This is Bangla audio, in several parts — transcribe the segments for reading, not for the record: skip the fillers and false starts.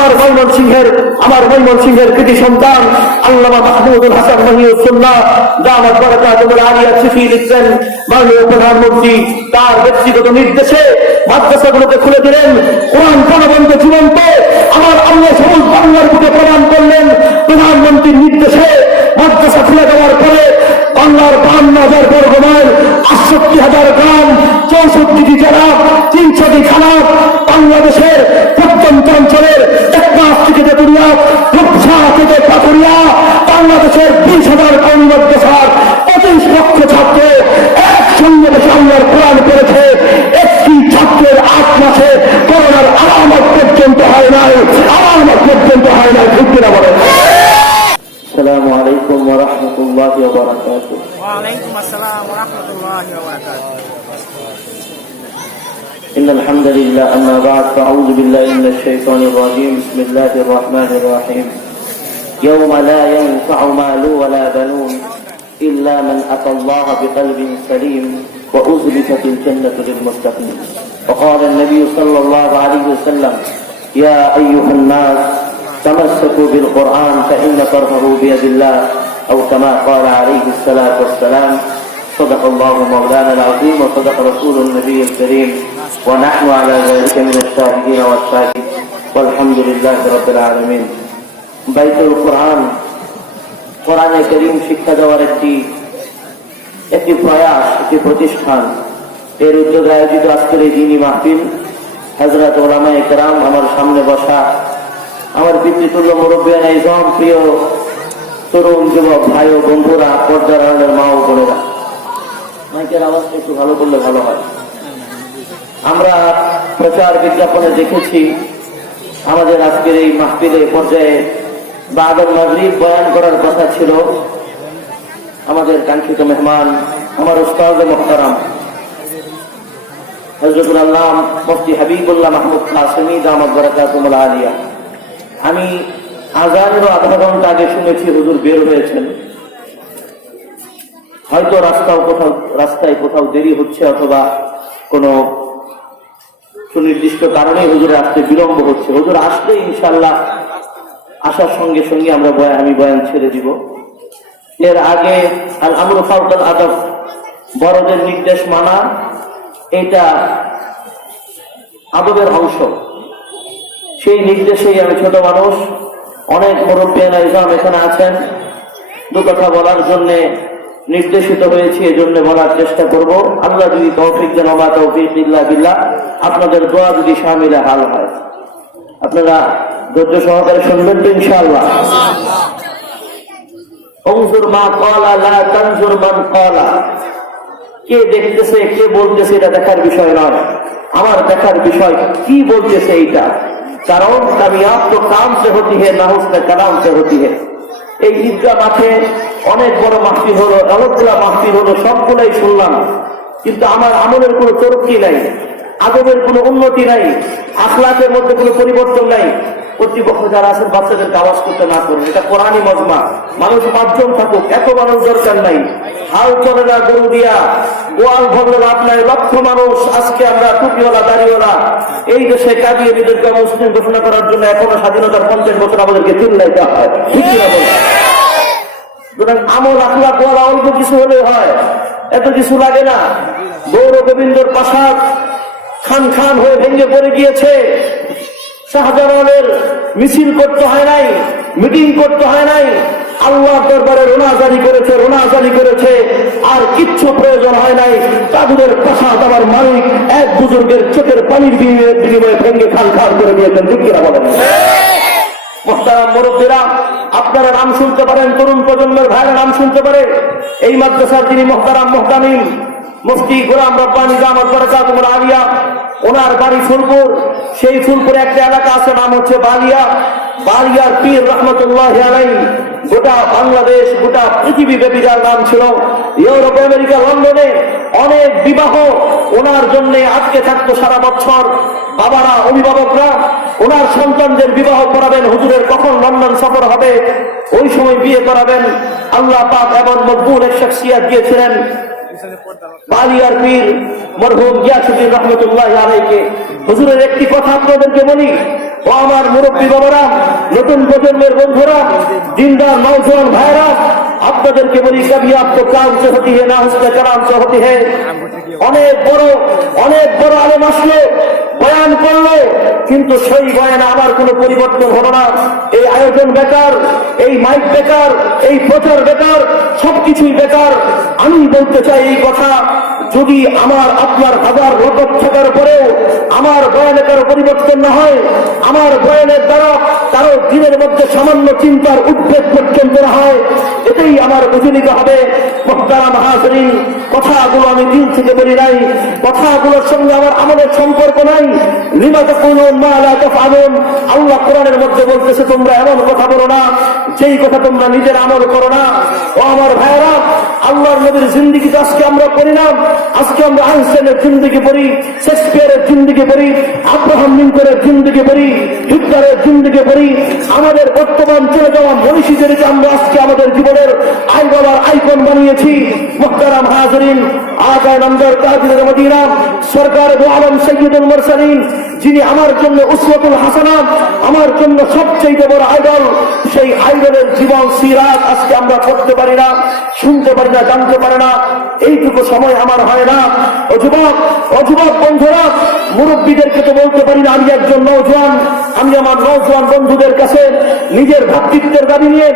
আমার ময়মনসিংহের কৃতি সন্তান আল্লামা মাহমুদুল হাসান মহিউদ্দৌলা দামাত বারাকাতুহুল আলিয়া চিঠি লিখছেন মাননীয় প্রধানমন্ত্রী তার ব্যক্তিগত নির্দেশে মাদ্রাসাগুলোকে খুলে দিলেন। কোরআন প্রাণবন্ত জীবন্ত আমার আল্লাহ সবুজ বাংলার বুকে প্রদান করলেন। প্রধানমন্ত্রীর নির্দেশে মাদ্রাসা খুলে দেওয়ার পরে বাংলার 52,000 বর্গ মাইল 68,000 গ্রাম 64টি জেলা 300টি থানা বাংলাদেশের প্রত্যন্ত অঞ্চলের টেকনাফ থেকে তেতুলিয়া রূপসা থেকে পাথুরিয়া বাংলাদেশের 20,000 কওমি মাদ্রাসার 25 লক্ষ ছাত্র একসঙ্গে বসে আল্লাহর কোরআন পড়েছে। একটি ছাত্রের 8 মাসে করোনার আলামত পর্যন্ত হয় নাই, ঠিক কিনা বলেন? আসসালামু আলাইকুম ওয়া রাহমাতুল্লাহি ওয়া বারাকাতুহু। ওয়া আলাইকুম আসসালাম ওয়া রাহমাতুল্লাহি ওয়া বারাকাতুহু। ইন্নাল হামদুলিল্লাহ আম্মা বা'দ ফাআউযু বিল্লাহি মিনাশ শাইতানির রাজীম বিসমিল্লাহির রাহমানির রাহিম ইয়াওমা লা ইয়ানফা'ু মালু ওয়া লা বানুন ইল্লা মান আতাল্লাহা বিকলবিন সালিম ওয়া উযলিফাতিল জান্নাতু লিল মুত্তাকিন ওয়া ক্বালা an-নাবী সাল্লাল্লাহু আলাইহি ওয়াসাল্লাম ইয়া আইয়ুহান নাস تمسكوا بالقرآن فإن فرحه بيد الله أو كما قال عليه الصلاة والسلام صدق الله مولانا العظيم وصدق رسول النبي الكريم ونحن على ذلك من الشاهدين والشاهدين والحمد لله رب العالمين। بيت القرآن قرآن الكريم শিক্ষা দেওয়ার একটি প্রয়াস, একটি প্রতিষ্ঠান। এর উদ্যোগে আয়োজিত আজকের এই দ্বীনি মাহফিল হযরত উলামায়ে কেরাম, আমার সামনে বসা আমার পিতৃতুল্য মুরব্বিয়ান ইজম, প্রিয় তরুণ যুবক ভাই ও বন্ধুরা, পর্দার আড়ালের মা ও বোনেরা, মাইকের আওয়াজটা একটু ভালো করলে ভালো হয়। আমরা প্রচার বিজ্ঞাপনে দেখেছি আমাদের আজকের এই মাহফিলে পর্যায়ে বাদাল মাগরিব বয়ান করার কথা ছিল আমাদের কাঙ্ক্ষিত মেহমান আমার উস্তাদ মুহতারাম হযরতুল আল্লামা মুফতি হাবিবুল্লাহ মাহমুদ কাসেমী দামাত বারাকাতুহুল আলিয়া। আমি আজানের আধা ঘন্টা আগে শুনেছি হুজুর বের হয়েছেন, হয়তো রাস্তায় কোথাও দেরি হচ্ছে অথবা কোনো সুনির্দিষ্ট কারণে হুজুর আসতে বিলম্ব হচ্ছে। হুজুর আসলে ইনশাআল্লাহ আসার সঙ্গে সঙ্গে আমি বয়ান ছেড়ে দিব। এর আগে আল আমরু ফাওকাল আদাব, বড়দের নির্দেশ মানা, এটা আদবের অংশ। সেই নির্দেশেই আমি ছোট মানুষ, অনেক মুরব্বিয়ান ইজম এখানে আছেন, দু কথা বলার জন্য নির্দেশিত হয়েছি, এজন্য বলার চেষ্টা করব। আল্লাহ যদি তৌফিক দেন, ওয়া তৌফিক ইল্লা বিল্লাহ। আপনাদের দোয়া যদি শামিলে হাল হয়, আপনারা ধৈর্য সহকারে শুনবেন তো ইনশাআল্লাহ। উনজুর মা ক্বালা লা তানজুর মান ক্বালা। কে দেখতেছে, কে বলতেছে, এটা দেখার বিষয় নয়। আমার দেখার বিষয় কি বলতেছে এইটা। কারণ কামিয়াব তো কাম সে হতি হে, না হুসনে কালাম সে হতি হে। এই ঈদগাহ মাঠে অনেক বড় মাহফিল হলো, অনেকগুলা মাহফিল হলো, সবগুলাই শুনলাম, কিন্তু আমার আমলের কোনো তরক্কি নাই, আদবের কোনো উন্নতি নাই, আখলাকের মধ্যে কোনো পরিবর্তন নাই। কর্তৃপক্ষ যারা আছেন বাচ্চাদেরকে আওয়াজ করতে না করুন, এটা কোরআনী মজমা, মানুষ 5 জন থাকুক, এত মানুষ দরকার নাই। হাল চলে না গরু দিয়া, গোয়াল ভরলে লাভ নাই। লক্ষ মানুষ আজকে আমরা টুপিওয়ালা দাড়িওয়ালা এই দেশে কাঁদিয়ে নিজেদেরকে মুসলিম ঘোষণা করার জন্য এখনো স্বাধীনতার 50 বছর আমাদেরকে চিল্লাইতে হয়, ঠিক কিনা বলেন? সুতরাং আমল আখলাক ওয়ালা অল্প কিছু হলে হয়, এত কিছু লাগে না। গৌর গোবিন্দর প্রাসাদ খান খান হয়ে ভেঙে পড়ে গিয়েছে, শাহজালালের মিছিল করতে হয় নাই, মিটিং করতে হয় নাই, আল্লাহর দরবারে রোনাজারি করেছে, আর কিচ্ছু প্রয়োজন হয় নাই। তাদের প্রাসাদ আমার মালিক এক বুজুর্গের চোখের পানির বিনিময়ে ভেঙে খান খান করে দিয়েছেন, ঠিক কিনা বলেন? মুহতারাম মুরব্বিরা, আপনারা নাম শুনতে পারেন, তরুণ প্রজন্মের ভাইরা নাম শুনতে পারে। এই মাদ্রাসার যিনি মুহতারাম মুহতামিম মুফতি গোলাম রব্বানী দামাত বারাকাতুহুল আলিয়া, ওনার বাড়ি ফুলপুর। সেই ফুলপুরে একটা এলাকা আছে, নাম হচ্ছে বালিয়ার পীর রহমতুল্লাহি আলাইহি। গোটা বাংলাদেশ, গোটা পৃথিবী ব্যাপী যার নাম ছিল। ইউরোপ, আমেরিকা, লন্ডনে অনেক বিবাহ ওনার জন্য আটকে থাকতো সারা বছর। বাবারা, অভিভাবকরা ওনার সন্তানদের বিবাহ করাবেন, হুজুরের কখন লন্ডন সফর হবে ওই সময় বিয়ে করাবেন। আল্লাহ পাক এমন মকবুল এক শখসিয়াত দিয়েছিলেন বালিয়ার পীর মরহুম গিয়াসউদ্দিন রহমতুল্লাহি আলাইহিকে। হুজুরের একটি কথা আপনাদেরকে বলি, ও আমার মুরব্বী বাবারা, নতুন প্রজন্মের বন্ধুরা, দিনদার নওজোয়ান ভাইরা, আপনাদেরকে বলি কবি আপको काम से होती है ना उसका कलाम से होती है। অনেক বড় আলেম আসলো, বয়ান করলো, কিন্তু সেই বয়ানে আমার কোনো পরিবর্তন হলো না। এই আয়োজন বেকার, এই মাইক বেকার, এই প্রচার বেকার, সবকিছুই বেকার। আমি বলতে চাই এই কথা, যদি আমার আপনার হাজার রকম থাকার পরেও আমার বয়ানে কারো পরিবর্তন না হয়, আমার বয়ানের দ্বারা কারো দিনের মধ্যে সামান্য চিন্তার উদ্বেগ পর্যন্ত না হয়, এটাই আমার বুঝে নিতে হবে। মুহতারাম হাজরিন, কথাগুলো আমি দিল থেকে বলি নাই, কথাগুলোর সঙ্গে আমার আমাদের সম্পর্ক নাই। লিমা তাকুলুন মা লা তাফআলুন, আল্লাহ কোরআনের মধ্যে বলতেছে তোমরা এমন কথা বলো না যেই কথা তোমরা নিজের আমল করো না। ও আমার ভাইয়েরা, আল্লাহর নবীর জিন্দেগিতে আজকে আমরা পড়ি না, আজকে আমরা আইনস্টাইনের জিন্দেগি পড়ি, শেক্সপিয়ারের জিন্দেগি পড়ি, আব্রাহাম লিঙ্কনের জিন্দেগি পড়ি, হিটলারের জিন্দেগি পড়ি। আমাদের বর্তমান চলে যাওয়া মনীষীদেরকে আমরা আজকে আমাদের জীবনের আইবাবার আইকন বানিয়েছি। মুহতারাম হাজরিন, আকায়ে নামদার তাজদার মদিনা সরকার দু আলম সৈয়দুল মুরসালিন, যিনি আমার জন্য উসওয়াতুল হাসানা, আমার জন্য সবচেয়ে বড় আইডল, সেই আইডলের জীবন সিরাত আজকে আমরা পড়তে পারি না, শুনতে পারি না, জানতে পারি না। এইটুকু সময় আমার হয় না। ও যুবক বন্ধুরা, মুরব্বীদেরকে তো বলতে পারি না আমি একজন নওজোয়ান। আমি আমার নওজোয়ান বন্ধুদের কাছে নিজের ভ্রাতৃত্বের দাবি নিয়ে,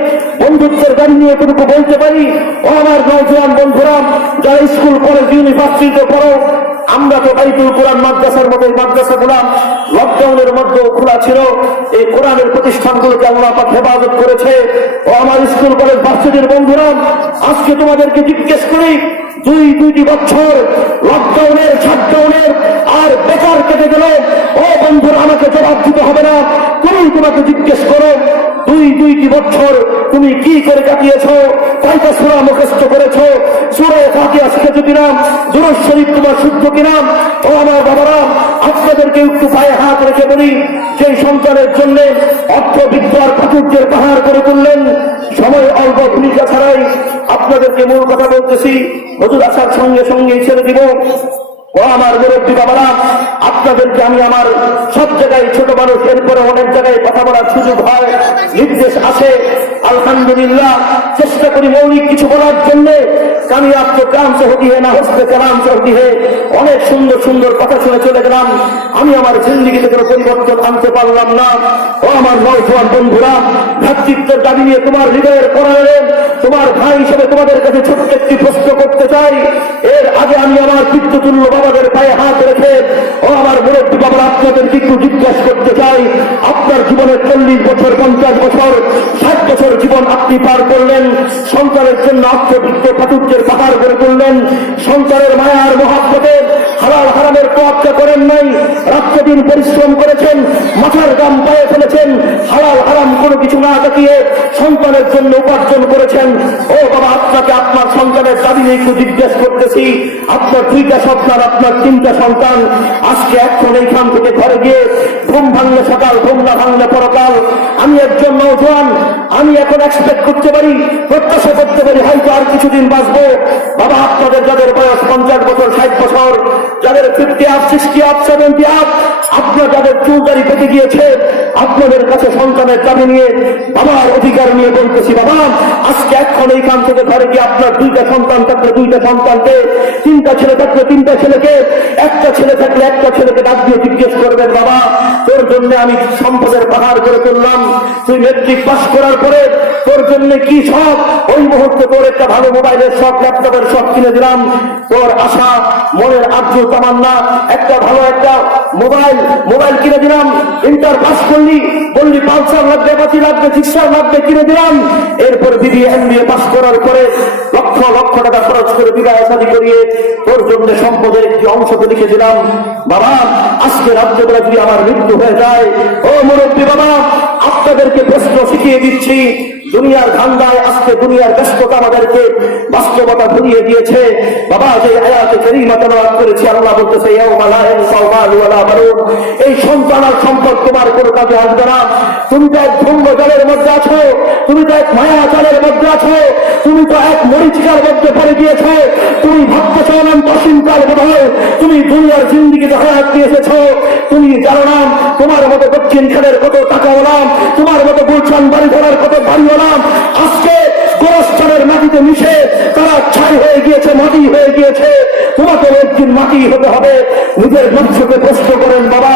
বন্ধুত্বের দাবি নিয়ে এতটুকু বলতে পারি, ও আমার নওজোয়ান বন্ধুরা যারা স্কুল কলেজ ইউনিভার্সিটিতে পড়ো, আমরা তো বাইতুল কোরআন মাদ্রাসার মতো মাদ্রাসাগুলো লকডাউনের মধ্যেও খোলা ছিল। এই কোরআনের প্রতিষ্ঠানগুলোকে আল্লাহ পাক হেফাজত করেছে। ও আমার স্কুল কলেজ ভার্সিটির বন্ধুরা, আজকে তোমাদেরকে জিজ্ঞেস করি, দুইটি বছর লকডাউনের, শাটডাউনের আর বেকার কেটে গেল। ও বন্ধুরা, আমাকে জবাব দিতে হবে না, তুমি তোমাকে জিজ্ঞেস করো দুইটি বছর তুমি কি করে কাটিয়েছ, কয়টা সূরা মুখস্থ করেছ, সূরা ফাতিহা শিখেছ কিনা, দুরূদ শরীফ তোমার শুদ্ধ কিনা। ও আমার বাবারা, আপনাদেরকে একটু পায়ে হাত রেখে বলি, যে সন্তানের জন্য অর্থ বিদ্যার প্রাচুর্যের পাহাড় করে তুললেন, সময় অল্প ভূমিকা ছাড়াই আপনাদেরকে মূল কথা বলতেছি, হুজুর আসার সঙ্গে সঙ্গেই ছেড়ে দিব। ও আমার মুরব্বী বাবারা, আপনাদেরকে আমি আমার সব জায়গায় ছোট মানুষ, এরপরে অনেক জায়গায় কথা বলার সুযোগ হয়, নির্দেশ আসে, আলহামদুলিল্লাহ চেষ্টা করি মৌলিক কিছু বলার জন্য। আমি আপको काम से होती है ना उसके कलाम से होती है। অনেক সুন্দর সুন্দর কথা শুনে চলে গেলাম, আমি আমার জিন্দেগিতে কোনো পরিবর্তন আনতে পারলাম না। ও আমার নওজোয়ান বন্ধুরা, ভ্রাতৃত্বের দাবি নিয়ে তোমার হৃদয়ের কোরআনে তোমার ভাই হিসেবে তোমাদের কাছে ছোট্ট একটি প্রশ্ন করতে চাই। এর আগে আমি আমার পিতৃতুল্য বাবাদের পায়ে হাত রেখে, ও আমার মুরব্বী বাবারা, আপনাদেরকে একটু জিজ্ঞাসা করতে চাই, আপনার জীবনের 40 বছর, 50 বছর, 60 বছর জীবন আপনি পার করলেন, সন্তানের জন্য অর্থবিত্ত প্রাচুর্যের পাহাড় করে তুললেন, সন্তানের মায়ার মহাব্বতে হালাল হারামের তোয়াক্কা করেন নাই, রাত্রদিন পরিশ্রম করেছেন, মাথার দাম পায়ে ফেলেছেন, হালাল হারাম কোনো কিছু না তাকিয়ে সন্তানের জন্য উপার্জন করেছেন। ও বাবা, আপনাকে আপনার সন্তানের দাবি নিয়ে একটু জিজ্ঞেস করতেছি, আপনার 2টা সন্তান, আপনার 3টা সন্তান, আজকে এখন এইখান থেকে ঘরে গিয়ে ঘুম ভাঙলে সকাল, ঘুম না ভাঙলে পরকাল। আমি একজন নওজোয়ান, আমি এখন এক্সপেক্ট করতে পারি, প্রত্যাশা করতে পারি হয়তো আর কিছুদিন বাঁচবো। বাবা, আপনাদের যাদের বয়স 50 বছর, 60 বছর, যাদের 50 আপ, 60 আপ, 70 আপ, আপনার যাদের চুলদারি পেতে গিয়েছে, আপনাদের কাছে সন্তানের দাবি নিয়ে, বাবার অধিকার নিয়ে বলতেছি, বাবা আজকে এখন এইখান থেকে ঘরে গিয়ে আপনার 2টা সন্তান থাকলে 2টা সন্তানকে, 3টা ছেলে থাকলে 3টা ছেলেকে, একটা ছেলে থাকলে একটা ছেলেকে ডাক দিয়ে জিজ্ঞেস করবেন, বাবা তোর জন্য আমি সম্পদের পাহাড় করে তুললাম, তুই মেট্রিক পাস করার পরে তোর জন্য কি শখ, ওই মুহূর্তে তোর একটা ভালো মোবাইলের শখ, ল্যাপটপের শখ কিনে দিলাম, তোর আশা, মনের আর্য তামান্না একটা ভালো একটা মোবাইল কিনে দিলাম। ইন্টার পাস করলি, বললি পালসার লাগবে, বাতি লাগবে, জিক্সার লাগবে, কিনে দিলাম। এরপর বিবিএ এমবিএ পাস করার পরে লক্ষ লক্ষ টাকা খরচ করে বিবাহ শাদী করিয়ে তোর জন্য সম্পদের একটি অংশকে লিখে দিলাম। বাবা, আজকে রাত্রেবেলা যদি আমার মৃত্যু হয়ে যায়, ও মুরব্বী বাবা, আপনাদেরকে প্রশ্ন শিখিয়ে দিচ্ছি, দুনিয়ার ধান্দায় আজকে দুনিয়ার ব্যস্ততা আমাদেরকে বাস্তবতা ভুলিয়ে দিয়েছে। বাবা, যে আয়াতে কারীমা তেলাওয়াত করেছি, আল্লাহ বলতেছে ইয়াউমা লা ইয়ানফাউ মালুন ওয়ালা বানুন, এই সন্তান আর সম্পদ তোমার কোনো কাজে আসবে না। তুমি তো এক ধূম্র জলের মধ্যে আছো, তুমি তো এক মায়া জলের মধ্যে আছো, তুমি তো এক মরিচিকার মধ্যে পড়ে গিয়েছো। তুমি ভাবতেছ অনন্ত অসীমকাল বোধহয় তুমি দুনিয়ার জিন্দেগিতে হায়াত দিয়ে এসেছো, তুমি জানো না তোমার মতো দক্ষিণ খানের কত টাকা হলাম, তোমার মতো গুলশান বাড়ি ধরার কত বাড়ি হলাম, আজকে গোরস্থানের মাটিতে মিশে তারা ছাই হয়ে গিয়েছে, মাটি হয়ে গিয়েছে। তোমাকে একদিন মাটি হতে হবে। নিজের লক্ষ্যকে প্রশ্ন করেন বাবা,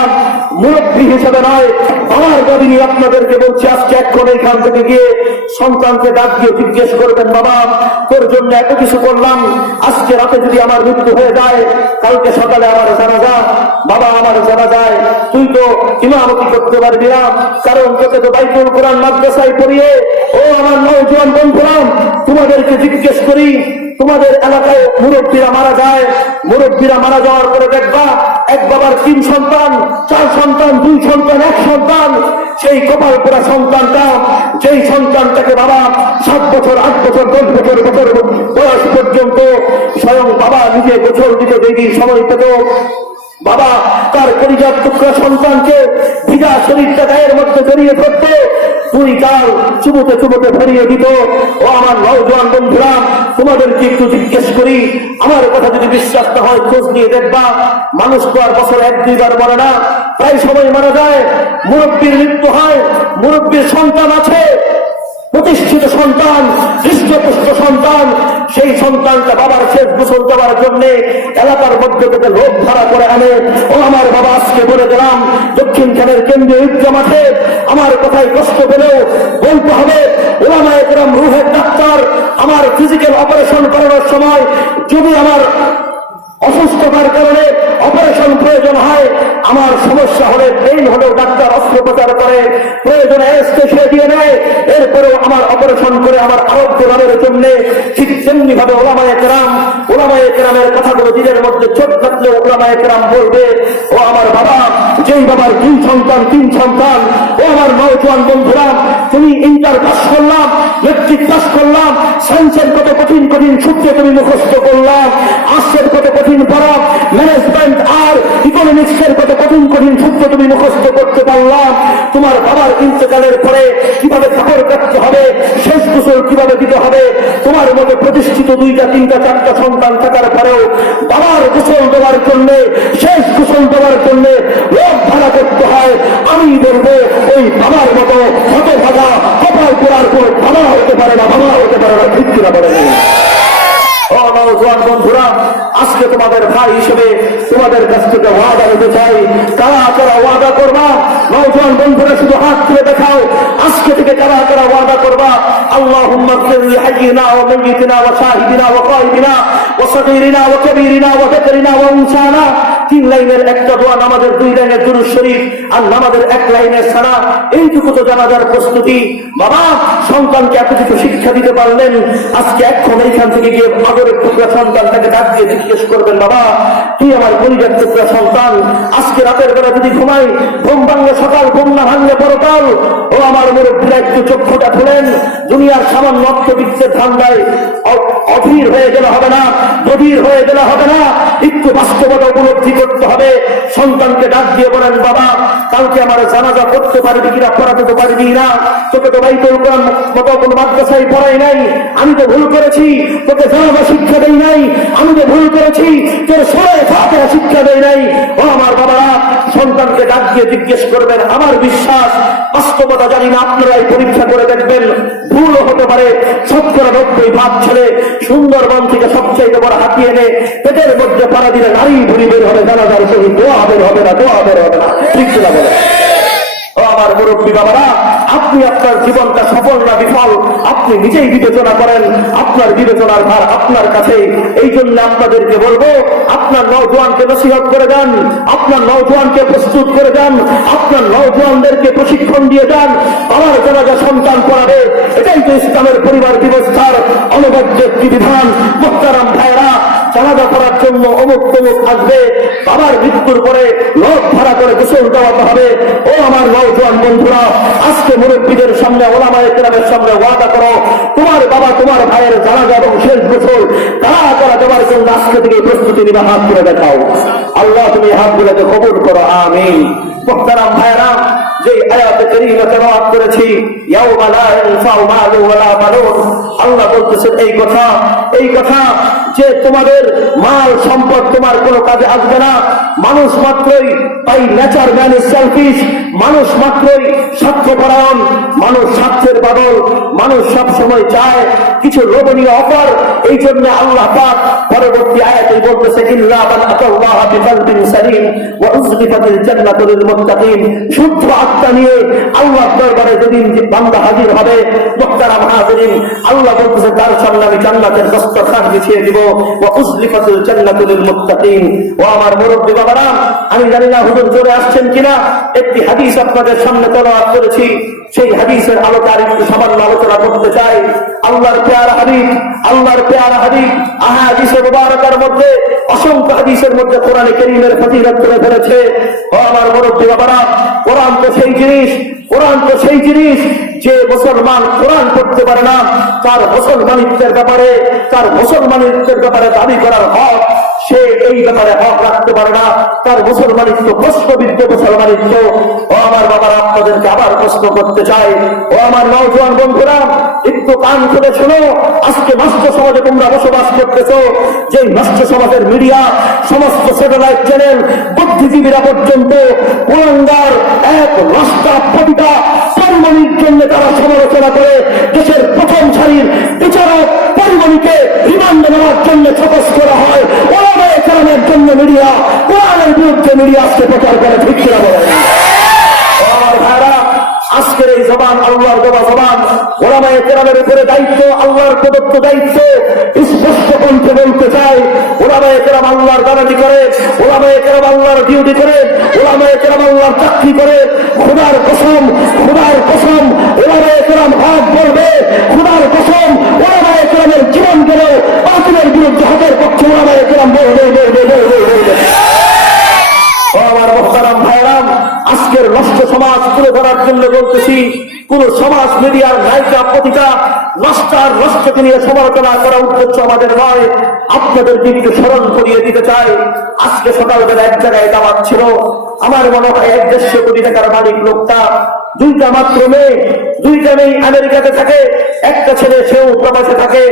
মুরব্বী হিসেবে নয়, আমার দাবি নিয়ে আপনাদেরকে বলছি, আজকে এখন এইখান থেকে গিয়ে সন্তানকে ডাক দিয়ে জিজ্ঞেস করবেন, বাবা তোর জন্য এত কিছু করলাম, আজকে রাতে যদি আমার মৃত্যু হয়ে যায়, কালকে সকালে আমার জানাজা, বাবা আমার জানাজায় তুই তো ইমামতি করতে পারবি না, কারণ তোকে তো বাইতুল কোরআন মাদ্রাসায় পড়িয়ে। ও আমার নওজোয়ান বন্ধুরা, তোমাদেরকে জিজ্ঞেস করি, তোমাদের এলাকায় মুরব্বীরা মারা যায়, মুরব্বীরা মারা যাওয়ার পরে দেখবা এক বাবার 3 সন্তান, 4 সন্তান, 2 সন্তান, 1 সন্তান। সেই কপাল পোড়া সন্তানটা, যেই সন্তানটাকে বাবা 7 বছর, 8 বছর, 10 বছর বয়স পর্যন্ত স্বয়ং বাবা নিজে গোসল দিতে দেরি সময় পেত, বাবা তার পরিজাত টুকরা সন্তানকে ভিজা শরীরটা গায়ের মধ্যে জড়িয়ে ধরতে 2 গাল চুমুতে চুমুতে ভরিয়ে দিত। ও আমার নওজোয়ান বন্ধুরা, তোমাদেরকে একটু জিজ্ঞেস করি, আমার কথা যদি বিশ্বাস না হয় খোঁজ নিয়ে দেখবা, মানুষ তো আর বছর 1-2 বার মরে না, প্রায় সময় মারা যায়। মুরব্বীর মৃত্যু হয়, মুরব্বীর সন্তান আছে, প্রতিষ্ঠিত সন্তান, হৃষ্টপুষ্ট সন্তান, সেই সন্তানটা বাবার শেষ গোসল দেওয়ার জন্য এলাকার মধ্যে থেকে লোক ভাড়া করে আনে। ও আমার বাবা, আজকে বলে দিলাম, দক্ষিণ খানের কেন্দ্রীয় ঈদগাহ মাঠে আমার কথায় কষ্ট পেলেও বলতে হবে, ওলামায়ে কেরাম রুহের ডাক্তার আমার ফিজিক্যাল অপারেশন করানোর সময় যদি আমার অসুস্থতার কারণে অপারেশন প্রয়োজন হয়, আমার সমস্যা হলে পেইন হলেও ডাক্তার অস্ত্রোপচার করে, প্রয়োজনে অ্যানেস্থেসিয়া দিয়ে নেয়, এরপরেও আমার অপারেশন করে আমার আরোগ্য লাভের জন্য। ঠিক তেমনি ভাবে ওলামায়ে কেরামের কথাগুলো দিনের মধ্যে চোট থাকলেও ওলামায়ে কেরাম বলবে, ও আমার বাবা, যেই বাবার 2 সন্তান, 3 সন্তান, ও আমার নওজোয়ান বন্ধুরা, তুমি ইন্টার পাস করলাম, মেট্রিক পাস করলাম, সায়েন্সের কত কঠিন কঠিন সূত্র তুমি মুখস্থ করলাম, আর্টসের কত কঠিন পড়া, ম্যানেজমেন্ট আর ইকোনমিক্সের কত কঠিন কঠিন সূত্র তুমি মুখস্থ করতে পারলাম। তোমার বাবার ইন্তেকালের পরে কিভাবে কাপড় কাটতে হবে, শেষ গোসল কিভাবে দিতে হবে, তোমার মতো প্রতিষ্ঠিত 2টা, 3টা, 4টা সন্তান থাকার পরেও বাবার গোসল দেওয়ার জন্য, শেষ গোসল দেওয়ার জন্য লোক ভাড়া করতে হয়। আমি বলবো, ওই বাবার মতো হতভাগা কপাল পোড়ার কোন বাবা হতে পারে না, বাবা হতে পারে না, ঠিক কিনা বলে নেই। ও নওজোয়ান বন্ধুরা, আজকে তোমাদের ভাই হিসেবে তোমাদের কাছ থেকে ওয়াদা নিতে চাই, কারা কারা ওয়াদা করবা? নওজোয়ান বন্ধুরা শুধু হাত তুলে দেখাও, আজকে থেকে কারা কারা ওয়াদা করবা? আল্লাহুম্মা ইগফির লিহাইয়িনা ওয়া মাইয়িতিনা ওয়া শাহিদিনা ওয়া গায়িবিনা ওয়া সাগীরিনা ওয়া কাবীরিনা ওয়া যাকরিনা ওয়া উনসানা। 3 লাইনের একটা দোয়া, নামাজের 2 লাইনের দুরূদ শরীফ, আর নামাজের 1 লাইনের সানা, এইটুকু তো জানাজার প্রস্তুতি। বাবা সন্তানকে এত কিছু শিক্ষা দিতে পারলেন, আজকে এখন এইখান থেকে গিয়ে আগরের টুকরা সন্তানটাকে ডাক দিয়ে জিজ্ঞেস করবেন, বাবা তুই আমার পরিবার টুকরা সন্তান, আজকে রাতের বেলা যদি ঘুমাই, ঘুম ভাঙলে সকাল, ঘুম না ভাঙলে পরকাল। ও আমার মুরব্বীরা, একটু চক্ষুটা খুলেন। দুনিয়ার সামান্য অর্থবিত্তের ধান্দায় অধীর হয়ে গেলে হবে না, বধির হয়ে গেলে হবে না, একটু বাস্তবতা উপলব্ধি করতে হবে। সন্তানকে ডাক দিয়ে বলেন, বাবা কালকে আমার জানাজা করতে পারবি কিনা, পড়াতে তো পারবি না, তোকে তো বাইতুল কোরআন মতো কোন মাদ্রাসায় পড়াই নাই, আমি তো ভুল করেছি, তোকে জানাজা শিক্ষা দেই নাই, আমি তো ভুল করেছি, তোর সূরা ফাতিহা শিক্ষা দেই নাই। ও আমার বাবারা, সন্তানকে ডাক দিয়ে জিজ্ঞেস করবেন। আমার বিশ্বাস, বাস্তবতা জানি না, আপনারাই পরীক্ষা করে দেখবেন, ভুলও হতে পারে। 90% ছেলে সুন্দরবন থেকে সবচেয়ে বড় হাতি এনে পেটের মধ্যে পাড়া দিলে নারী ভুরি বের হবে, জানাজার সহিত দোয়া বের হবে না, দোয়া বের হবে না, ঠিক কিনা বলে? ও আমার মুরব্বী বাবারা, আপনি আপনার জীবনটা সফল না বিফল আপনি নিজেই বিবেচনা করেন, আপনার বিবেচনার ভার আপনার কাছে। এই জন্য আপনাদেরকে বলবো, আপনার নওজোয়ানকে নসিহত করে যান, আপনার নওজোয়ানকে প্রস্তুত করে যান, আপনার নওজোয়ানদেরকে প্রশিক্ষণ দিয়ে যান। আমার জানাজা সন্তান পড়াবে, এটাই তো ইসলামের পরিবার ব্যবস্থার অনবদ্য একটি বিধান। মুহতারাম ভাইরা, জানাজা করার জন্য অমুক তমুক আসবে, বাবার মৃত্যুর পরে লোক ভাড়া করে গোসল দেওয়াতে হবে। ও আমার নওজোয়ান বন্ধুরা, আজকে মুরব্বীদের সামনে, ওলামায়ে কেরামের সামনে ওয়াদা করো, তোমার বাবা তোমার ভাইয়ের জানাজা এবং শেষ গোসল তারা করা দেওয়ার জন্য আজকে থেকে প্রস্তুতি নিবে। হাত তুলে দেখাও, আল্লাহ তুমি হাত তুলে কবুল করো, আমিন। মুহতারাম ভাইরা, যে আয়াতে কারীমা তেলাওয়াত করেছি, ইয়াউমা লা ইয়ানফাউ মালুন ওয়ালা বানুন। আল্লাহ বলতেছেন এই কথা যে তোমাদের মাল সম্পদ তোমার কোনো কাজে আসবে না। মানুষ মাত্রই by nature man is selfish, মানুষ মাত্রই স্বার্থপরায়ণ, মানুষ স্বার্থের পাগল, মানুষ সব সময় চায় কিছু লোভনীয় অফার। এই জন্য আল্লাহ পাক পরবর্তী আয়াতে বলতেছে, ইল্লা মান আতাল্লাহা বিকলবিন সালিম ওয়া উযলিফাতিল জান্নাতু লিল মুত্তাকিন। শুদ্ধ আত্মা নিয়ে আল্লাহর দরবারে যেদিন বান্দা হাজির হবে, মুহতারাম হাজিরিন, আল্লাহ বলতেছে তার সামনে আমি জান্নাতের দস্তরখান বিছিয়ে দিব। ওয়া উযলিফাতিল জান্নাতু লিল মুত্তাকিন। ও আমার মুরব্বি বাবারা, আমি জানি না হুজুর জোরে আসছেন কিনা, একটি হাদিস আপনাদের সামনে তেলাওয়াত করেছি। সেই হাদিসের আলোকে আরেকটু সামান্য আলোচনা করতে চাই। আল্লাহর পেয়ারা হাবিব আহাদিসে মুবারাকার মধ্যে, অসংখ্য হাদিসের মধ্যে কোরআনে কারীমের ফজিলত তুলে ধরেছে। ও আমার মুরব্বি বাবারা, কোরআন তো সেই জিনিস যে মুসলমান কোরআন পড়তে পারে না, তার মুসলমানিত্বের ব্যাপারে দাবি করার হক, সে এই ব্যাপারে হক রাখতে পারে না, তার মুসলমানিত্ব প্রশ্নবিদ্ধ মুসলমানিত্ব। ও আমার বাবারা, আপনাদেরকে আবার প্রশ্ন করতে চাই, ও আমার নওজোয়ান বন্ধুরা, একটু কান খুলে শোনো। আজকে নষ্ট সমাজে তোমরা বসবাস করতেছ, যে নষ্ট সমাজের মিডিয়া, সমস্ত স্যাটেলাইট চ্যানেল, বুদ্ধিজীবীরা পর্যন্ত কুলাঙ্গার এক রাস্তা প্রতিটা পরিমণির জন্য তারা সমালোচনা করে দেশের প্রথম সারির বিচারক পরিমণিকে রিমান্ডে নেওয়ার জন্য ফোকাস করা হয়। ওলামায়ে কেরামের জন্য মিডিয়া, কোরআনের বিরুদ্ধে মিডিয়া আজকে প্রচার করে, ঠিক কিনা বলেন? আমার ভাইরা, আজকের এই জবান আল্লাহর দেওয়া জবান, ওলামায়ে কেরামের উপরে দায়িত্ব, আল্লাহর প্রদত্ত দায়িত্ব। স্পষ্ট কণ্ঠে বলতে চাই, ওলামায়ে কেরাম আল্লাহর দালালি করে, ওলামায়ে কেরাম আল্লাহর ডিউটি করে, ওলামায়ে কেরাম আল্লাহর চাকরি করে। খোদার কসম, ওলামায়ে কেরাম হক বলবে, খোদার কসম, ওলামায়ে কেরামের জীবন গেলেও বাতিলের বিরুদ্ধে হকের পক্ষে ওলামায়ে কেরাম বলবে। আমার মুহতারাম ভাইরাম, আজকের নষ্ট সমাজ তুলে ধরার জন্য বলতেছি, কোন সমাজ মিডিয়ার নায়িকা প্রতিটা নষ্টকে নিয়ে সমালোচনা করা উদ্দেশ্য আমাদের নয়। আপনাদের দিনকে স্মরণ করিয়ে দিতে চাই। আজকে সকালবেলা এক জায়গায় দাওয়াত ছিল, আমার মনে হয় 150 কোটি টাকার মালিক লোকটা, দুইটা মেয়ে আমেরিকাতে থাকে, একটা ছেলে সেও প্রবাসে থাকে,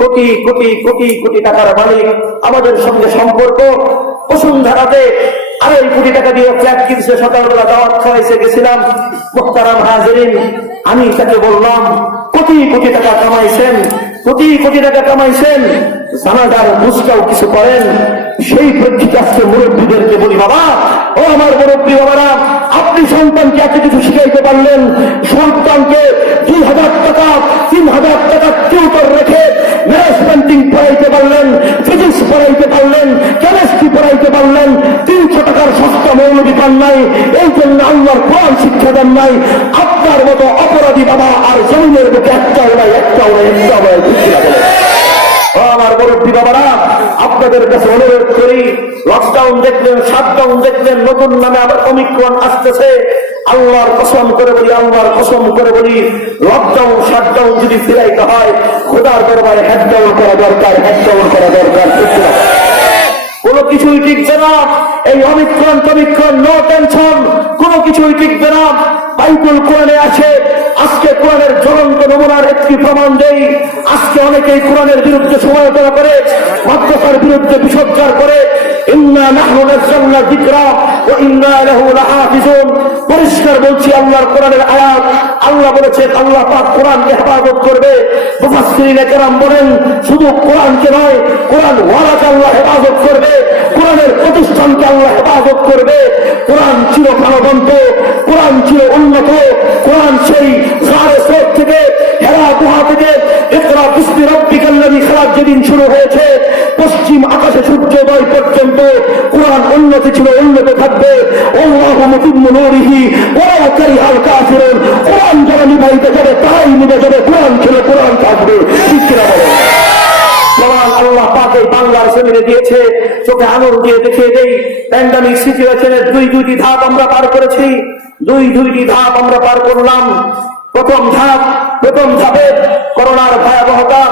কোটি কোটি কোটি কোটি টাকার মালিক। আমাদের সঙ্গে সম্পর্ক বসুন্ধরাতে 2.5 কোটি টাকা দিয়ে ফ্ল্যাট কিনছে, সকালবেলা দাওয়াত খাওয়াইছে, গেছিলাম। মুহতারাম হাজিরিন, আমি তাকে বললাম, কোটি কোটি টাকা কামাইছেন, জানাজার বুঝটাও কিছু করেন। সেই প্রেক্ষিতে আজকে মুরব্বীদেরকে বলি, বাবা, ও আমার মুরব্বী বাবারা, আপনি সন্তানকে এত কিছু শিখাইতে পারলেন, সন্তানকে 2,000 টাকা 3,000 টাকা টিউটর রেখে ম্যানেজমেন্টিং পড়াইতে পারলেন, ফিজিক্স পড়াইতে পারলেন, কেমিস্ট্রি পড়াইতে পারলেন, 300 টাকার সস্তা মৌলবি পান নাই, এই জন্য আল্লাহর কোরআন শিক্ষা দেন নাই। আপনার মতো অপরাধী বাবা আর জমিনের বুকে একটাও নাই। আমার মুরব্বী বাবারা, আপনাদের কাছে অনুরোধ করি, লকডাউন দেখলেন, শাটডাউন দেখলেন, নতুন নামে আবার ওমিক্রন আসতেছে। আল্লাহর কসম করে বলি, লকডাউন শাটডাউন যদি ফিরাইতে হয়, খোদার দরবারে হেডডাউন করা দরকার। কোনো কিছুই টিকবে না, এই অমিক্রন নো টেনশন, কোনো কিছুই টিকবে না। বাইবেল কোরআনে আছে, আজকে কোরআনের জ্বলন্ত নমুনার একটি প্রমাণ দেই। আজকে অনেকেই কোরআনের বিরুদ্ধে সমালোচনা করে, মাদ্রাসার বিরুদ্ধে বিষোদ্গার করে। ইন্না নাহনু নাযালনা যিকরা ওয়া ইন্না লাহু লাহাফিজুন। পরিষ্কার বলছি, আল্লাহর কোরআনের আয়াত, আল্লাহ বলেছেন আল্লাহ পাক কোরআনকে হেফাজত করবে। মুফাসসিরিনে কেরাম বলেন, শুধু কোরআনকে নয়, কোরআন ওয়ালাকে আল্লাহ হেফাজত করবে, কোরআনের প্রতিষ্ঠানকে আল্লাহ হেফাজত করবে। কোরআন চির প্রাণবন্ত, কোরআন চির উন্নত, কোরআন সেই গারে সোর থেকে, হেরা গুহা থেকে ইকরা বিসমি রাব্বিকাল্লাযী খালাক যেদিন শুরু হয়েছে, পশ্চিম আকাশে সূর্যোদয় পর্যন্ত কোরআন উন্নত ছিল, উন্নত থাকবে। আল্লাহু মুতিম্মু নূরিহি ওয়ালাউ কারিহাল কাফিরুন। কোরআন যারা নিভাইতে যাবে তাই নিভে যাবে, কোরআন ছিল, কোরআন থাকবে। ঠিক কিনা বলেন? আল্লাহ পাক এই বাংলার জমিনে দিয়েছে, চোখে আঙুল দিয়ে দেখিয়ে দেই। প্যান্ডামিক সিচুয়েশনের দুইটি ধাপ আমরা পার করেছি, দুইটি ধাপ আমরা পার করলাম। প্রথম ধাপে করোনার ভয়াবহতা,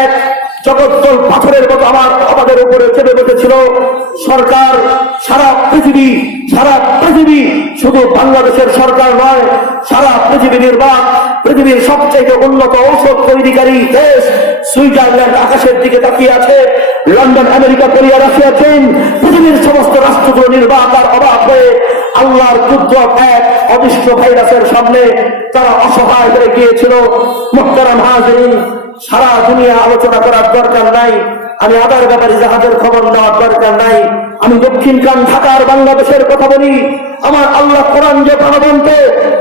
এক জগৎ শিরোত্তল পাথরের মতো আমাদের উপরে চেপে বসেছিল। সরকার সারা পৃথিবী শুধু বাংলাদেশের সরকার নয়, সারা পৃথিবী নির্বাক, পৃথিবীর সবচেয়ে উন্নত ঔষধ তৈরিকারী দেশ সুইজারল্যান্ড আকাশের দিকে তাকিয়ে আছে। লন্ডন, আমেরিকা, কোরিয়া, রাশিয়া, চীন, পৃথিবীর সমস্ত রাষ্ট্রগুলো নির্বাক আর অবাক হয়ে আল্লাহর কুদরত এক অদৃশ্য ভাইরাসের সামনে তারা অসহায় হয়ে গিয়েছিল। মুহতারাম হাজিরিন, সারা দুনিয়া আলোচনা করার দরকার নাই, আমি আদার ব্যাপারে জাহাজের খবর নেওয়ার দরকার নাই, আমি দক্ষিণখান ঢাকার বাংলাদেশের কথা বলি। আমার আল্লাহ কোরআন যে প্রাণবন্ত,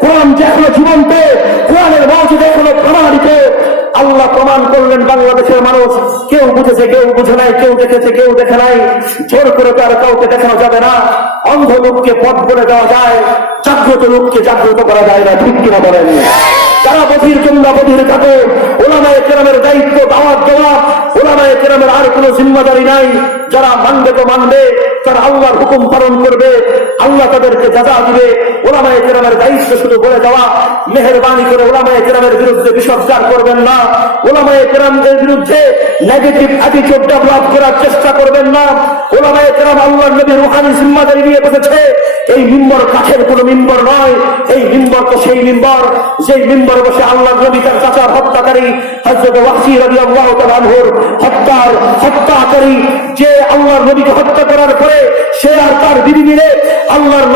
কোরআন যে এখনো জীবন্ত, কোরআনের মওজুদ এখনো প্রমাণিত। আল্লাহ প্রমাণ করলেন বাংলাদেশের মানুষ কেউ বুঝেছে কেউ বুঝে নাই, কেউ দেখেছে কেউ দেখে নাই। জোর করে তো আর কাউকে দেখানো যাবে না। অন্ধ লোককে পথ বলে দেওয়া যায়, জাগ্রত লোককে জাগ্রত করা যায় না, ঠিক কিনা বলেন? যারা বধির তোমরা বধির থাকো, ওলামায়ে কেরামের দায়িত্ব দাওয়াত দেওয়া, ওলামায়ে কেরামের আর কোনো জিম্মাদারি নাই। যারা মানবে তো মানবে, তারা আল্লাহর হুকুম পালন করবে, আল্লাহ তাদেরকে যাজা দিবে। ওলামায়ে কেরামের দায়িত্ব শুধু বলে দেওয়া। মেহেরবানি করে ওলামায়ে কেরামের বিরুদ্ধে বিষোদ্গার করবেন না, ওলামায়ে কেরামদের বিরুদ্ধে নেগেটিভ অ্যাটিটিউড ডেভেলপ করার চেষ্টা করবেন না। ওলামায়ে কেরাম আল্লাহর নবীর রূহানি জিম্মাদারি নিয়ে বসেছে। এই মিম্বর কাঠের কোনো মিম্বর নয়, এই মিম্বর তো সেই মিম্বর যেই মিম্বর বসে আল্লাহর নবী তার চাচার হত্যাকারী হযরত ওয়াহশী রাদিয়াল্লাহু তাআলা আনহুর হত্যাকারী, যে আল্লাহর নবীকে হত্যা করার পরে সে আর তার বিবি মিলে আল্লাহর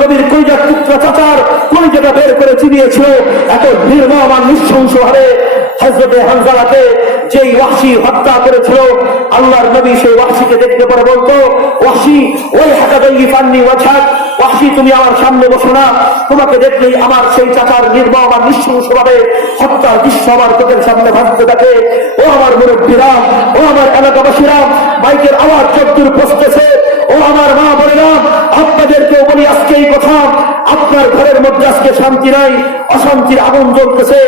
নবীর কলিজার পুত্র চাচার কলিজাটা বের করে চিনিয়েছিল। এত নির্মম আর নৃশংস ভাবে হযরতে হানজালাকে যেই ওয়াহশী হত্যা করেছিল, আল্লাহর নবী সেই ওয়াহশীকে দেখতে পরে বলতো, ওয়াহশী ওই হাকাদাই ফান্নি ওয়াজহাক, ওয়াহশী তুমি আমার সামনে বসো না, তোমাকে দেখলেই আমার সেই চাচার নির্মম আর নৃশংস ভাবে হত্যার দৃশ্য আমার চোখের সামনে ভাসতে থাকে। ও আমার মুরব্বীরা, ও আমার এলাকাবাসীরা, মাইকের আওয়াজ যতদূর পৌঁছতেছে, ও আমার মা বোনেরা, আপনাদেরকেও বলি আজকে এই কথা, আপনার ঘরের মধ্যে আজকে শান্তি নাই, অশান্তির আগুন জ্বলতেছে।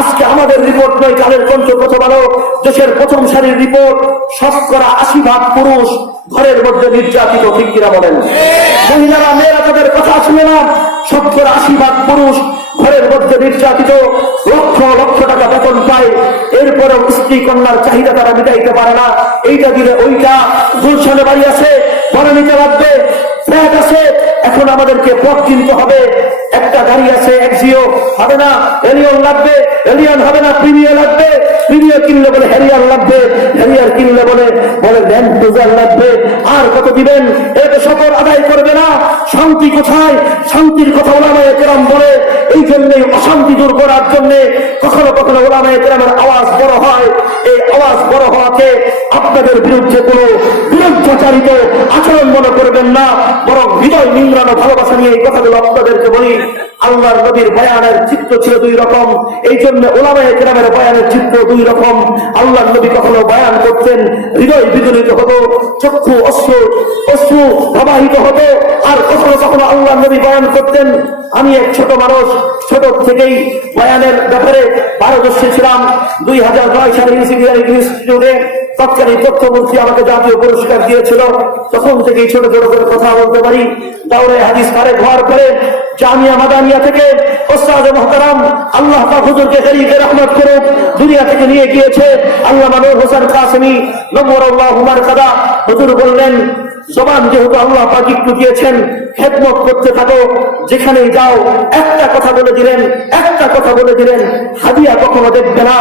আজকে আমাদের রিপোর্ট নয়, কালের কণ্ঠ কথা বলো, দেশের প্রথম সারির রিপোর্ট, 80% পুরুষ ঘরের মধ্যে নির্যাতিত, ঠিক কিনা বলেন? মহিলারা মেয়েরা তাদের কথা শুনে না, 80% পুরুষ ঘরের মধ্যে নির্যাতিত, লক্ষ লক্ষ টাকা বেতন পায়, এরপরেও স্ত্রী কন্যার চাহিদা তারা মিটাইতে পারে না। এইটা দিলে ওইটা, গুলশানে বাড়ি আছে ভাড়া নিতে লাগবে, ফ্ল্যাট আছে, এখন আমাদেরকে পথ কিনতে হবে। একটা গাড়ি আছে এক্সিও হবে না, এলিয়ন লাগবে, এলিয়ন হবে না, প্রিমিয়ার লাগবে, প্রিমিয়ার কিনলে বলে হ্যারিয়ার লাগবে, হ্যারিয়ার কিনলে বলে ল্যান্ড ক্রুজার লাগবে। আর কত দিবেন? এতে শকর আদায় করবে না। শান্তি কোথায়? শান্তির কথা ওলামায়ে কেরাম বলে। এই জন্যই অশান্তি দূর করার জন্য কখনো কখনো ওলামায়ে কেরামের আওয়াজ বড় হয়। এই আওয়াজ বড় হওয়াকে আপনাদের বিরুদ্ধে কোনো বিরুদ্ধাচারিত আচরণ মনে করবেন না, বরং হৃদয় নিংড়ানো ভালোবাসা নিয়ে এই কথাগুলো আপনাদেরকে বলি। আল্লাহর নবীর বয়ানের চিত্র ছিল দুই রকম, এই জন্য ওলামায়ে কেরামের বয়ানের চিত্র দুই রকম। আল্লাহর নবী কখনো বয়ান করতেন, হৃদয় বিগলিত হতো, চক্ষু অশ্রু প্রবাহিত হতো, আর কখনো কখনো আল্লাহর নবী বয়ান করতেন। আমি এক ছোট মানুষ, ছোট থেকেই বয়ানের ব্যাপারে পারদর্শী ছিলাম। 2009 সালে ইনস্টিটিউটে তৎকালীন তথ্যমন্ত্রী আমাকে জাতীয় পুরস্কার দিয়েছিল। তখন থেকেই ছোট ছোট করে কথা বলতে পারি। দাওরে হাদিস পারে ঘর করে জামিয়া মাদানিয়া থেকে ওস্তাদ মুহতারাম আল্লাহ পাক হুজুরকে শরীফে রহমত করুক, দুনিয়া থেকে নিয়ে গিয়েছে আল্লামা নূর হোসেন কাসেমী নওয়ারাল্লাহু মারকাদা। হুজুর বললেন, জবান যেহেতু আল্লাহ পাক একটু দিয়েছেন, খেদমত করতে থাকো, যেখানেই যাও একটা কথা বলে দিলেন, হাদিয়া কখনো দেখবে না।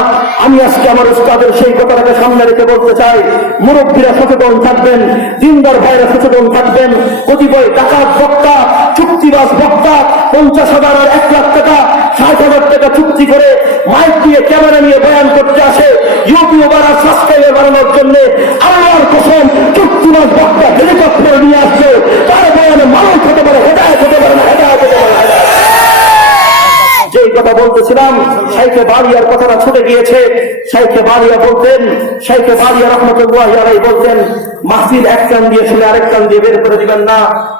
আমি আজকে আমার উস্তাদের সেই কথাটাকে সামনে রেখে বলতে চাই, মুরব্বীরা সচেতন থাকবেন, দিনদার ভাইরা সচেতন থাকবেন। কতিপয় ডাকাত বক্তা, চুক্তিবাজ বক্তা 50,000 আর 1 লাখ টাকা, 60,000 টাকা চুক্তি করে মাইক দিয়ে ক্যামেরা নিয়ে বয়ান করতে আসে ইউটিউবার আর সাবস্ক্রাইবার বাড়ানোর জন্য। আল্লাহর কসম, চুক্তিবাজ বক্তা হেলিকপ্টার নিয়ে আসছে, তার বয়ানে মানুষ হতে পারে, হেদায়েত হতে পারে না, হেদায়েত হতে পারে না। যেই কথা বলতেছিলাম, শাইখে বারিয়ার কথাটা ছুটে গিয়েছে। শাইখে বারিয়া রহমতুল্লাহি আলাইহি বলতেন, মাহফিল এক কান দিয়ে শুনে আরেক কান দিয়ে বের করে দিবেন না,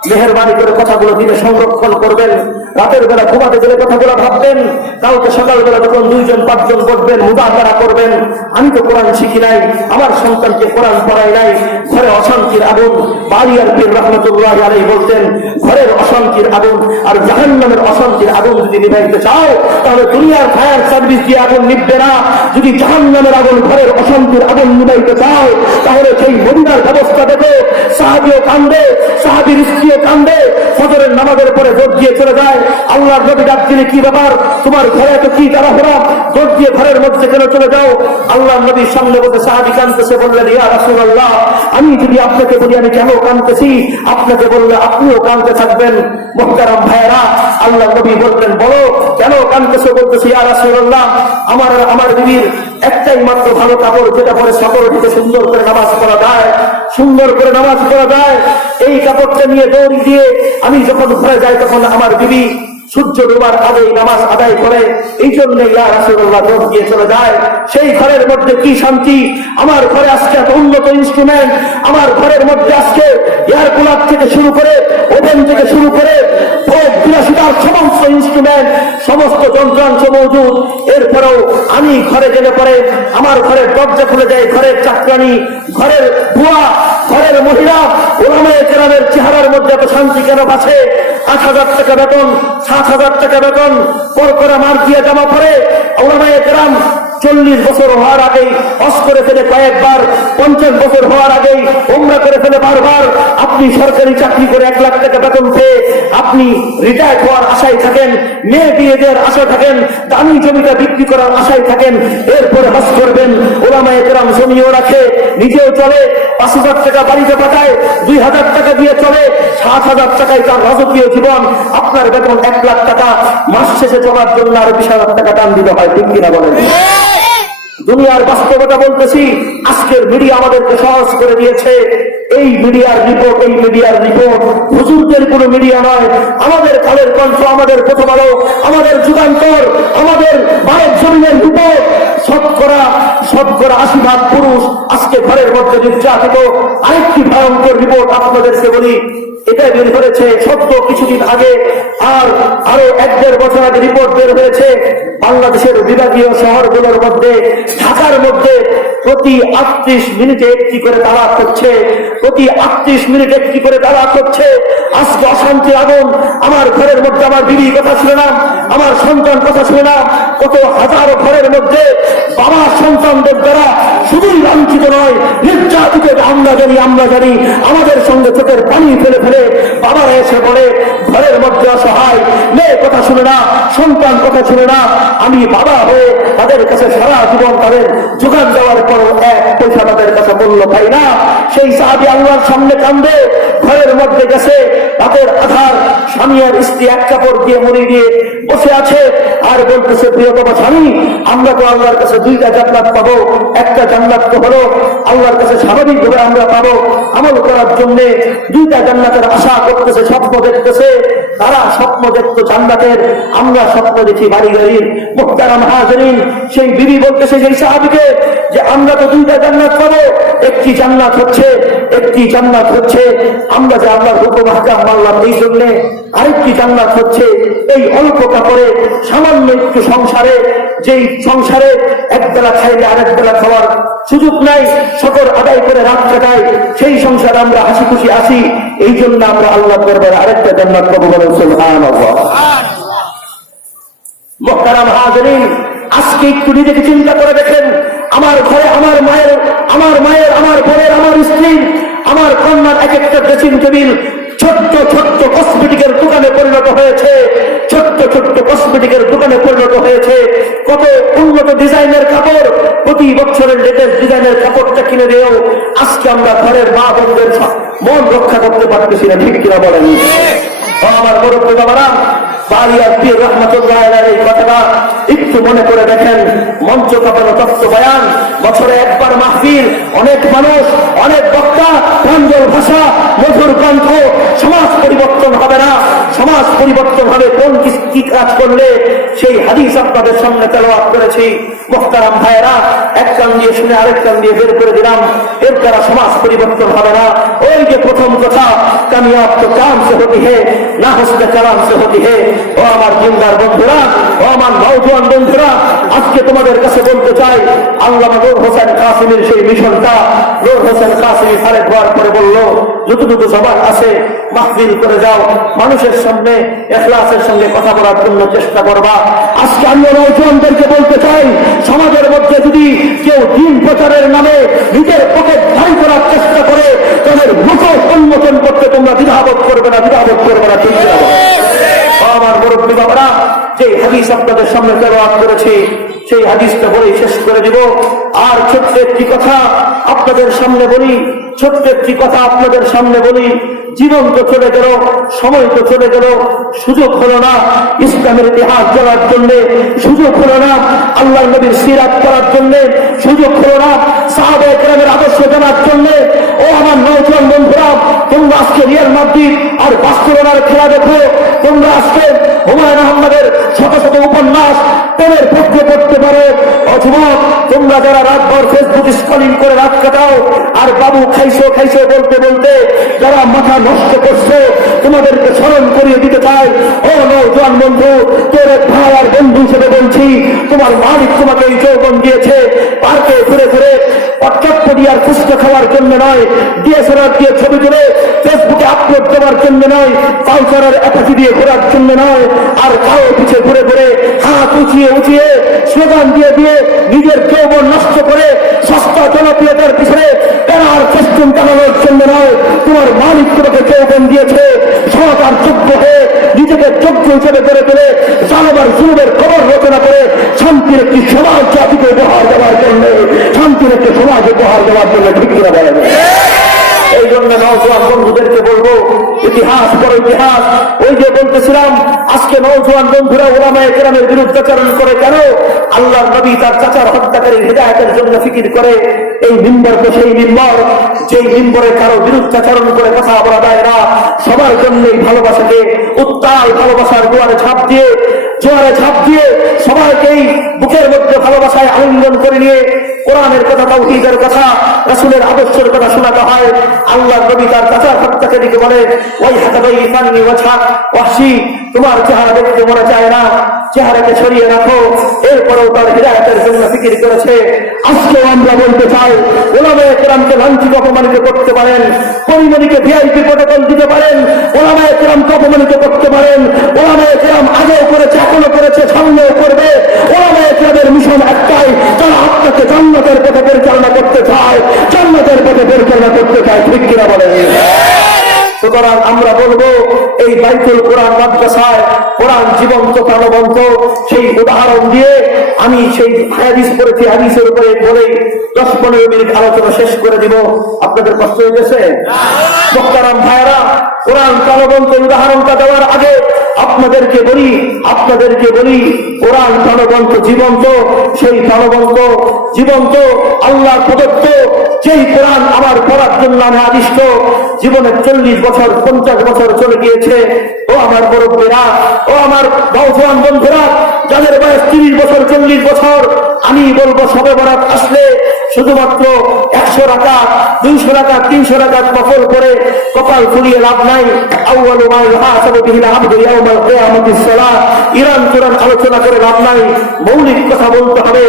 মেহেরবানি করে কথাগুলো দিনে সংরক্ষণ করবেন। রাতের বেলা ঘুমাতে গেলে কথাগুলো ভাববেন, কালকে সকালবেলা যখন 2-5 জন বসবেন, মুদাকারা করবেন। আমি তো কোরআন শিখি নাই, আমার সন্তানকে কোরআন পড়াই নাই, ঘরে অশান্তির আগুন। বারিয়ার পীর রহমতুল্লাহি আলাইহি বলতেন, ঘরের অশান্তির আগুন আর জাহান্নামের অশান্তির আগুন যদি নিভাইতে চাও, তাহলে দুনিয়ার ফায়ার সার্ভিস দিয়ে আগুন নিভবে না। যদি জাহান্নামের আগুন, ঘরের অশান্তির আগুন নিভাইতে চাও, তাহলে সেই মদিনার ব্যবস্থা দেখো। সাহাবীও কান্দে, সাহাবীর স্ত্রীও কান্দে, ফজরের নামাজের পরে ভোট দিয়ে চলে যায়। আল্লাহর নবী ডাক দিলে, কি ব্যাপার, তোমার ঘরে তো কি তাড়াহুড়া, ভোট দিয়ে ঘরের মধ্যে কেন চলে যাও? আল্লাহর নবীর সামনে বলতে সাহাবী কাঁদতেছে, বললেন, ইয়া রাসূলুল্লাহ, আমি যদি আপনাকে বলি আমি কেন কাঁদতেছি, আপনাকে বললে আপনিও কাঁদতে থাকবেন। মুহতারাম ভাইরা, আল্লাহর নবী বললেন, বলো কেন কাঁদতেছো? বলতেছি, ইয়া রাসূলুল্লাহ, আমার বিবির একটাই মাত্র ভালো কাপড়, যেটা পরে সকল দিকে সুন্দর করে নামাজ পড়া যায়, সুন্দর করে নামাজ পড়া যায়। এই কাপড়টা নিয়ে দৌড় দিয়ে আমি যখন ঘরে যাই, তখন আমার বিবি সূর্য ডোবার আগেই নামাজ আদায় করে। এই জন্য ইয়া রাসূলুল্লাহ দৌড় দিয়ে চলে যায়। সেই ঘরের মধ্যে কি শান্তি! আমার ঘরে আজকে এত উন্নত ইনস্ট্রুমেন্ট, আমার ঘরের মধ্যে আজকে এয়ার কুলার থেকে শুরু করে, ওভেন থেকে শুরু করে, বিলাসিতার সমস্ত ইনস্ট্রুমেন্ট, সমস্ত যন্ত্রাংশ মজুদ। এরপরেও আমি ঘরে গেলে পরে আমার ঘরের দরজা খুলে যায় ঘরের চাকরানি, ঘরের বুয়া, ঘরের মহিলা। ওলামায়ে কেরামের চেহারার মধ্যে এত শান্তি কেন আছে? 8,000 টাকা বেতন, 7,000 টাকা বেতন, পর করে মার দিয়ে জমা করে। ওলামায়ে কেরাম 40 বছর হওয়ার আগেই হজ করে ফেলে কয়েকবার, 50 বছর হওয়ার আগেই উমরা করে ফেলে বারবার। আপনি সরকারি চাকরি করে 1 লাখ টাকা বেতন পেয়ে আপনি রিটায়ার হওয়ার আশায় থাকেন, মেয়ে বিয়ে দেওয়ার আশা থাকেন, দামি জমিটা বিক্রি করার আশায় থাকেন, এরপরে হজ করবেন। ওলামায়ে কেরাম জমিও রাখে, নিজেও চলে, 5,000 টাকা বাড়িতে পাঠায়, 2,000 টাকা দিয়ে চলে, 7,000 টাকায় তার রাজকীয় জীবন। আপনার বেতন 1 লাখ টাকা, মাস শেষে চলার জন্য আরো 20,000 টাকা টান দিতে হয়, ঠিক কিনা বলেন? দুনিয়ার বাস্তবতা বলতেছি। আজকের মিডিয়া আমাদেরকে সহজ করে দিয়েছে। এই মিডিয়ার রিপোর্ট হুজুরদের কোনো মিডিয়া নয়। আমাদের কালের কণ্ঠ, আমাদের প্রথম আলো, আমাদের যুগান্তর, আমাদের ভারত জমিনের রিপোর্ট। শতকরা 80% পুরুষ আজকে ঘরের মধ্যে নির্যাতিত। আরেকটি ভয়ঙ্কর রিপোর্ট আপনাদেরকে বলি, এটা বের হয়েছে সত্য কিছুদিন আগে, আর আরো 1-1.5 বছর আগে রিপোর্ট বের হয়েছে। বাংলাদেশের বিভাগীয় শহরগুলোর মধ্যে, ঢাকার মধ্যে প্রতি 38 মিনিটে একটি করে তালাক হচ্ছে, প্রতি 38 মিনিটে একটি করে তালাক হচ্ছে। আজকে অশান্তি আগুন। আমার ঘরের মধ্যে আমার বিবি কথা শুনে না, আমার সন্তান কথা শুনে না। কত হাজারো ঘরের মধ্যে বাবা সন্তানদের দ্বারা শুধুই লাঞ্ছিত নয়, নির্যাতিত। আমরা জানি আমাদের সঙ্গে চোখের পানি ফেলে ফেলে বাবারা এসে পড়ে ঘরের মধ্যে অসহায়, মেয়ে কথা শুনে না, সন্তান কথা শুনে না। আমি বাবা হয়ে তাদের কাছে সারা জীবন তাদের যোগান দেওয়ার পর 1 পয়সা তাদের কাছে মূল্য পাই না। সেই সাহাবী আল্লাহর সামনে কান্দে, ঘরের মধ্যে গেছে, তাদের আধার স্বামী আর স্ত্রী 1 কাপড় দিয়ে মুড়ি দিয়ে বসে আছে, আর বলতেছে, প্রিয়তম স্বামী, আমরা তো আল্লাহর কাছে 2টা জান্নাত পাবো। একটা জান্নাত তো হলো আল্লাহর কাছে স্বাভাবিকভাবে আমরা পাবো, আমল করার জন্য 2টা জান্নাতের আশা করতেছে, স্বপ্ন দেখতেছে। তারা স্বপ্ন দেখত জান্নাতের, আমরা স্বপ্ন দেখি বাড়ি গাড়ির। মুহতারাম হাজিরিন, সেই বিবি বলতেছে সেই সাহাবীকে যে আমরা তো 2টা জান্নাত পাবো, একটি জান্নাত হচ্ছে আমরা যে আল্লাহর হুকুম আহকাম মানলাম এই জন্য, আরেকটি জান্নাত হচ্ছে এই অল্প কাপড়ে সামান্য একটু সংসারে, যেই সংসারে 1 বেলা খাইলে আরেক বেলা খাওয়ার সুযোগ নাই, শকর আদায় করে রাত কাটায়, সেই সংসারে আমরা হাসি খুশি আসি। এই জন্য আমরা আল্লাহর দরবারে আরেকটা জান্নাত পাবো, বলেন সুবহানাল্লাহ। মুহতারাম হাজিরিন, আজকে একটু নিজেকে চিন্তা করে দেখেন, আমার ঘরে আমার মায়ের, আমার বোনের, আমার স্ত্রী, আমার কন্যার এক একটা ড্রেসিং টেবিল ছোট্ট কসমেটিকের দোকানে পরিণত হয়েছে, কসমেটিকের দোকানে পরিণত হয়েছে। কত উন্নত ডিজাইনের কাপড়, প্রতি বছরের লেটেস্ট ডিজাইনের কাপড়টা কিনে দিয়েও আজকে আমরা ঘরের মা বোনদের মন রক্ষা করতে পারতেছি না, ঠিক কিনা বলেন? আমার মুরব্বি বাবারা, বারিয়ার পীর রহমাতুল্লাহ আলাইহির এই কথাটা একটু মনে করে দেখেন। মঞ্চ কাঁপানো তত্ত্ব বয়ান, বছরে 1 বার মাহফিল, অনেক মানুষ, অনেক বক্তা, প্রাঞ্জল ভাষা, মধুর কণ্ঠ। সমাজ পরিবর্তন হবে না, সমাজ পরিবর্তন হবে কোন কি কাজ করলে? সেই হাদিস আপনাদের সামনে তেলাওয়াত করেছি। মুহতারাম ভাইয়েরা, 1 কান দিয়ে শুনে আরেক কান দিয়ে বের করে দিলাম। এর দ্বারা সমাজ পরিবর্তন হবে না। ওই যে প্রথম কথা, কামিয়াব তো কাম সে হতি হে, না হসনে কালাম সে হতি হে। ও আমার জিন্দার বন্ধুরা, ও আমার নওজোয়ান বন্ধুরা, আজকে তোমাদের কাছে বলতে চাই, আল্লামা নূর হোসেন কাসেমীর সেই মিশনটা নূর হোসেন কাসেমী ফারেক হওয়ার পরে বলল, যতটুকু সবার আছে মাহফিল করে যাও, মানুষের সামনে ইখলাসের সঙ্গে কথা বলার জন্য চেষ্টা করবা। আজকে আমি নওজওয়ানদেরকে বলতে চাই, সমাজের মধ্যে যদি কেউ দিন প্রচারের নামে নিজের পকেট ভারী করার চেষ্টা করে, তাদের মুখ উন্মোচন করতে তোমরা দ্বিধাবোধ করবে না, ঠিক না? আমার মুরব্বী বাবারা, যে হাদিস আপনাদের সামনে তেলাওয়াত করেছি, সেই হাদিসটা বলেই শেষ করে দিব। আর ছোট্ট একটি কথা আপনাদের সামনে বলি, জীবন তো চলে গেল, সময় তো চলে গেল, সুযোগ হলো না ইসলামের ইতিহাস জানার জন্য, সুযোগ হলো না আল্লাহর নবীর সিরাত করার জন্য, সুযোগ হলো না সাহাবায়ে কেরামের আদর্শ জানার জন্য। ও আমার নওজোয়ান বন্ধুরা, তোমরা আজকে রিয়াল মাদ্রিদ আর বার্সেলোনার খেলা দেখো, তোমরা আজকে হুমায়ুন আহমেদের শত শত উপন্যাস প্রেমের পক্ষে করতে পারো। অথবা তোমরা যারা রাতভর ফেসবুক স্ক্রলিং করে রাত কাটাও, আর বাবু খাইছো বলতে বলতে যারা মাথা নষ্ট করছো, তোমাদেরকে স্মরণ করিয়ে দিতে চাই, ও নওজোয়ান বন্ধু, তোর এক ভাই আর বন্ধু হিসেবে বলছি, তোমার মালিক তোমাকে এই যৌবন দিয়েছে পার্কে ঘুরে ঘুরে পটকাপ্পড়ি আর ফুচকা খাওয়ার জন্য নয়, ডিএসএলআর দিয়ে ছবি তুলে ফেসবুকে আপলোড দেওয়ার জন্য নয়, কালচারের অ্যাপাচি দিয়ে ঘোরার জন্য নয়, আর কারো পিছে ঘুরে ঘুরে হাত উঁচিয়ে স্লোগান দিয়ে নিজের যৌবন নষ্ট করে সস্তা জনপ্রিয়তার পিছনে প্যারার ফেস্টুন টানানোর জন্য নয়। তোমার মালিক তোমাকে যৌবন দিয়েছে সৎ আর যোগ্য হয়ে নিজেকে যোগ্য হিসেবে গড়ে তোলে জানাবার জুলুমের খবর রচনা করে শান্তির একটি সমাজ জাতিকে উপহার দেওয়ার জন্য, ঠিক কিনা বলেন? এই জন্য নওজোয়ান বন্ধুদেরকে বলবো, ইতিহাস বড় ইতিহাস। ওই যে বলতেছিলাম, আজকে নওজোয়ান বন্ধুরা ওলামায়ে কেরামের বিরুদ্ধাচরণ করে কেন? আল্লাহর নবী তার চাচার হত্যাকারী হিদায়াতের জন্য ফিকির করে। এই মিম্বর তো সেই মিম্বর, যেই মিম্বরে কারো বিরুদ্ধাচরণ করে কথা বলা যায় না। সবার জন্যই ভালোবাসাকে উত্তাল ভালোবাসার জোয়ারে ঝাঁপ দিয়ে সবাইকেই বুকের মধ্যে ভালোবাসায় আলিঙ্গন করে নিয়ে কোরআনের কথা, তাওহীদের কথা, রাসূলের আদর্শের কথা শোনাতে হয়। আল্লাহর নবী তার চাচার হত্যাকারীকে বলে, ওই হাতাবাইফানি ওয়াজহাক ওয়াহশী, তোমার চেহারা দেখতে মনে চায় না, চেহারাকে সরিয়ে রাখো। এরপরেও তার হিদায়াতের জন্য ফিকির করেছে। আজকেও আমরা বলতে চাই, ওলামায়ে কেরামকে লাঞ্ছিত অপমানিত করতে পারেন, পরিমণিকে ভিআইপি প্রটোকল দিতে পারেন, ওলামায়ে কেরামকে অপমানিত করতে পারেন। ওলামায়ে কেরাম আগেও করেছে, এখনো করেছে, সামনেও করবে। ওলামায়ে কেরামের মিশন একটাই, তারা আপনাকে জান্নাতের পথে পরিচালনা করতে চায়, ঠিক কিনা বলেন? সুতরাং আমরা বলবো, এই বাইতুল কোরআন মাদ্রাসায় কোরআন জীবন্ত প্রাণবন্ত, সেই উদাহরণ দিয়ে আমি সেই হাদিস পড়েছি, হাদিসের উপরে বলে 10-15 মিনিট আলোচনা শেষ করে দিব। আপনাদের কষ্ট হয়ে গেছে? মোহতারাম ভাইরা, কোরআন প্রাণবন্ত উদাহরণটা দেওয়ার আগে আপনাদেরকে বলি কোরআন প্রাণবন্ত জীবন্ত, সেই প্রাণবন্ত জীবন্ত আল্লাহ প্রদত্ত যেই কোরআন আমার পড়ার জন্য আমি আদিষ্ট। জীবনের 40 বছর 50 বছর চলে গিয়েছে। ও আমার মুরব্বীরা, ও আমার নওজোয়ান বন্ধুরা, যাদের বয়স 30 বছর 40 বছর, আমি বলবো সবে বরাত আসলে শুধুমাত্র 100 রাকাত 200 রাকাত 300 রাকাত নফল করে কপাল ফুলিয়ে লাভ নাই। আউয়ালু মা ইউহাসাবু বিহিল আবদু ইয়াউমাল কিয়ামাতিস সালাত, ইরান কোরআন আলোচনা করে লাভ নাই। মৌলিক কথা বলতে হবে।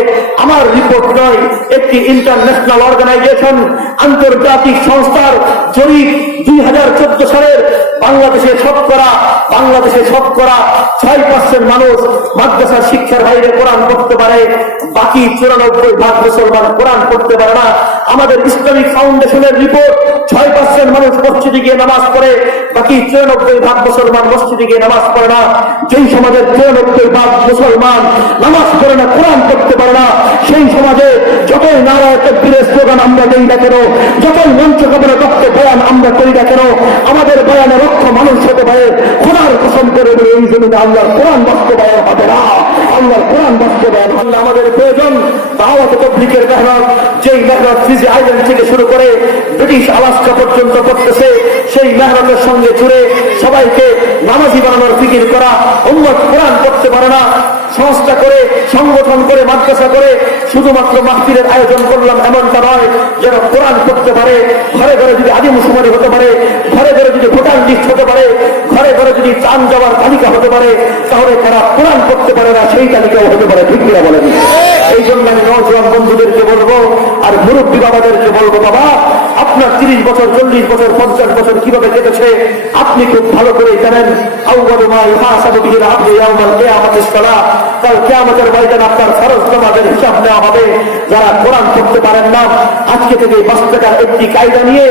আমার রিপোর্ট নয়, একটি ইন্টারন্যাশনাল অর্গানাইজেশন, আন্তর্জাতিক সংস্থার জরিপ 2014 সালের বাংলাদেশে শতকরা 6% মানুষ মাদ্রাসার শিক্ষার বাইরে কোরআন পড়তে পারে, বাকি 94% মুসলমান কোরআন পড়তে পারে না। আমাদের ইসলামিক ফাউন্ডেশনের রিপোর্ট 6% মানুষ মসজিদে গিয়ে নামাজ পড়ে, বাকি 94% মুসলমান মসজিদে গিয়ে নামাজ পড়ে না। যেই সমাজের 94% মুসলমান নামাজ পড়ে না, কোরআন পড়তে পারে না, সেই সমাজে যতই নারায়ে তাকবীরের স্লোগান আমরা দেই না কেন, যতই মঞ্চ কবরে রক্ত বয়ান আমরা করি না কেন, আমাদের বয়ানে রক্ত মানুষ হতে পারে, খোদার কসম করে এই জমিনে আল্লাহর কোরআন বাস্তবায়ন হবে না। আল্লাহর কোরআন বাস্তবায়ন হলে আমাদের প্রয়োজন দাওয়াত তাবলীগের মেহনত, যেই মেহনত ফিজি আইল্যান্ড থেকে শুরু করে ব্রিটিশ আলাস্কা পর্যন্ত করতেছে, সেই মেহনতের সঙ্গে জুড়ে সবাইকে নামাজি বানানোর ফিকির করা। উম্মত কোরআন পড়তে পারে না, সংস্থা করে, সংগঠন করে, মাদ্রাসা করে শুধুমাত্র মাহফিলের আয়োজন করলাম এমনটা নয়। যেন কোরআন পড়তে পারে, ঘরে ঘরে যদি আদিম শুমারি হতে পারে, ঘরে ঘরে যদি ভোটার লিস্ট হতে পারে, ঘরে ঘরে যদি চান যাওয়ার তালিকা হতে পারে, তাহলে তারা কোরআন পড়তে পারে না সেই তালিকাও হতে পারে। ঠিক কিনা বলেন? এই জন্য আমি নওজোয়ান বন্ধুদেরকে বলবো আর মুরব্বী বাবাদেরকে বলবো, বাবা আপনার 30 বছর, 40 বছর, 50 বছর কিভাবে কেটেছে আপনি খুব ভালো করে জানেন। আউয়ালু মা ইউহাসাবু বিহিল আবদু ইয়াওমাল কিয়ামাতিস সালাহ, কাল কিয়ামতের ময়দানে আপনার ফরজ নামাজের হিসাব নেওয়া হবে। যারা কোরআন পড়তে পারেন না, আজকে থেকে 5 টাকার একটি কায়দা নিয়ে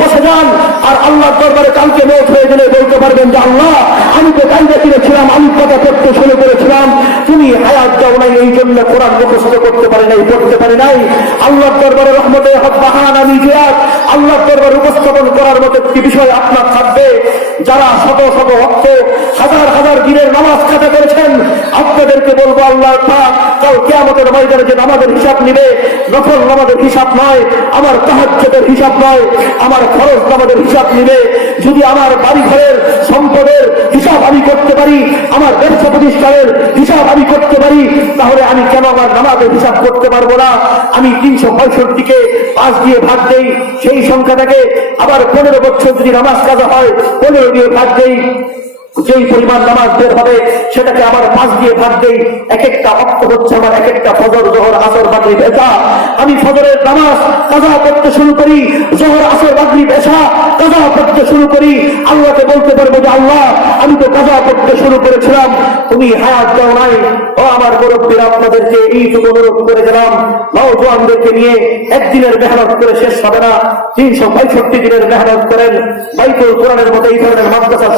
বসে যান, আর আল্লাহর দরবারে কালকে মওত হয়ে গেলে বলতে পারবেন যে আল্লাহ আমি তো কায়দা কিনেছিলাম, আমি কথা পড়তে শুরু করেছিলাম, তুমি হায়াত দাও নাই, এই জন্য কোরআন মুখস্থ করতে পারি নাই, পড়তে পারি নাই। আল্লাহর দরবারে রহমতে হক বাহান আমি জিয়াদ আল্লাহর দরবারে উপস্থাপন করার মতো একটি বিষয় আপনার থাকবে। যারা শত শত ভক্ত, হাজার হাজার দিনের নামাজ কাজা করেছেন, আপনাদেরকে বলবো আল্লাহর পাক কাল কিয়ামতের ময়দানে যে নামাজের হিসাব নিবে, নফল নামাজের হিসাব নয়, আমার তাহাজ্জুদের হিসাব নয়, আমার ফরজ নামাজের হিসাব নিবে। যদি আমার বাড়ি ঘরের সম্পদের হিসাব আমি করতে পারি, আমার ব্যবসা প্রতিষ্ঠানের হিসাব আমি করতে পারি, তাহলে আমি কেন আমার নামাজের হিসাব করতে পারবো না? আমি 365কে 5 দিয়ে ভাগ দেই, সেই সংখ্যাটাকে আবার 15 বছর যদি নামাজ কাজা হয় 15 দিয়ে ভাগ দেই, যেই পরিমাণ নামাজ বের হবে সেটাকে আবার 5 দিয়ে ভাগ দেই। এক একটা অক্ত হচ্ছে আমার এক একটা ফজর, জোহর, আসর, মাগরিব, এশা। আমি ফজরের নামাজ কাজা করতে শুরু করি, জোহর, আসর, মাগরিব, এশা কাজা করতে শুরু করি। আল্লাহকে বলতে পারবো যে আল্লাহ আমি তো কাজা করতে শুরু করেছিলাম, তুমি হায়াত দাও নাই। ও আমার মুরব্বীরা, আপনাদেরকে এইটুকু অনুরোধ করে গেলাম, নওজোয়ানদেরকে নিয়ে একদিনের মেহনত করে শেষ হবে না, 365 দিনের মেহনত করেন। বাইতুল কোরআনের মতো এই ধরনের মাদ্রাসার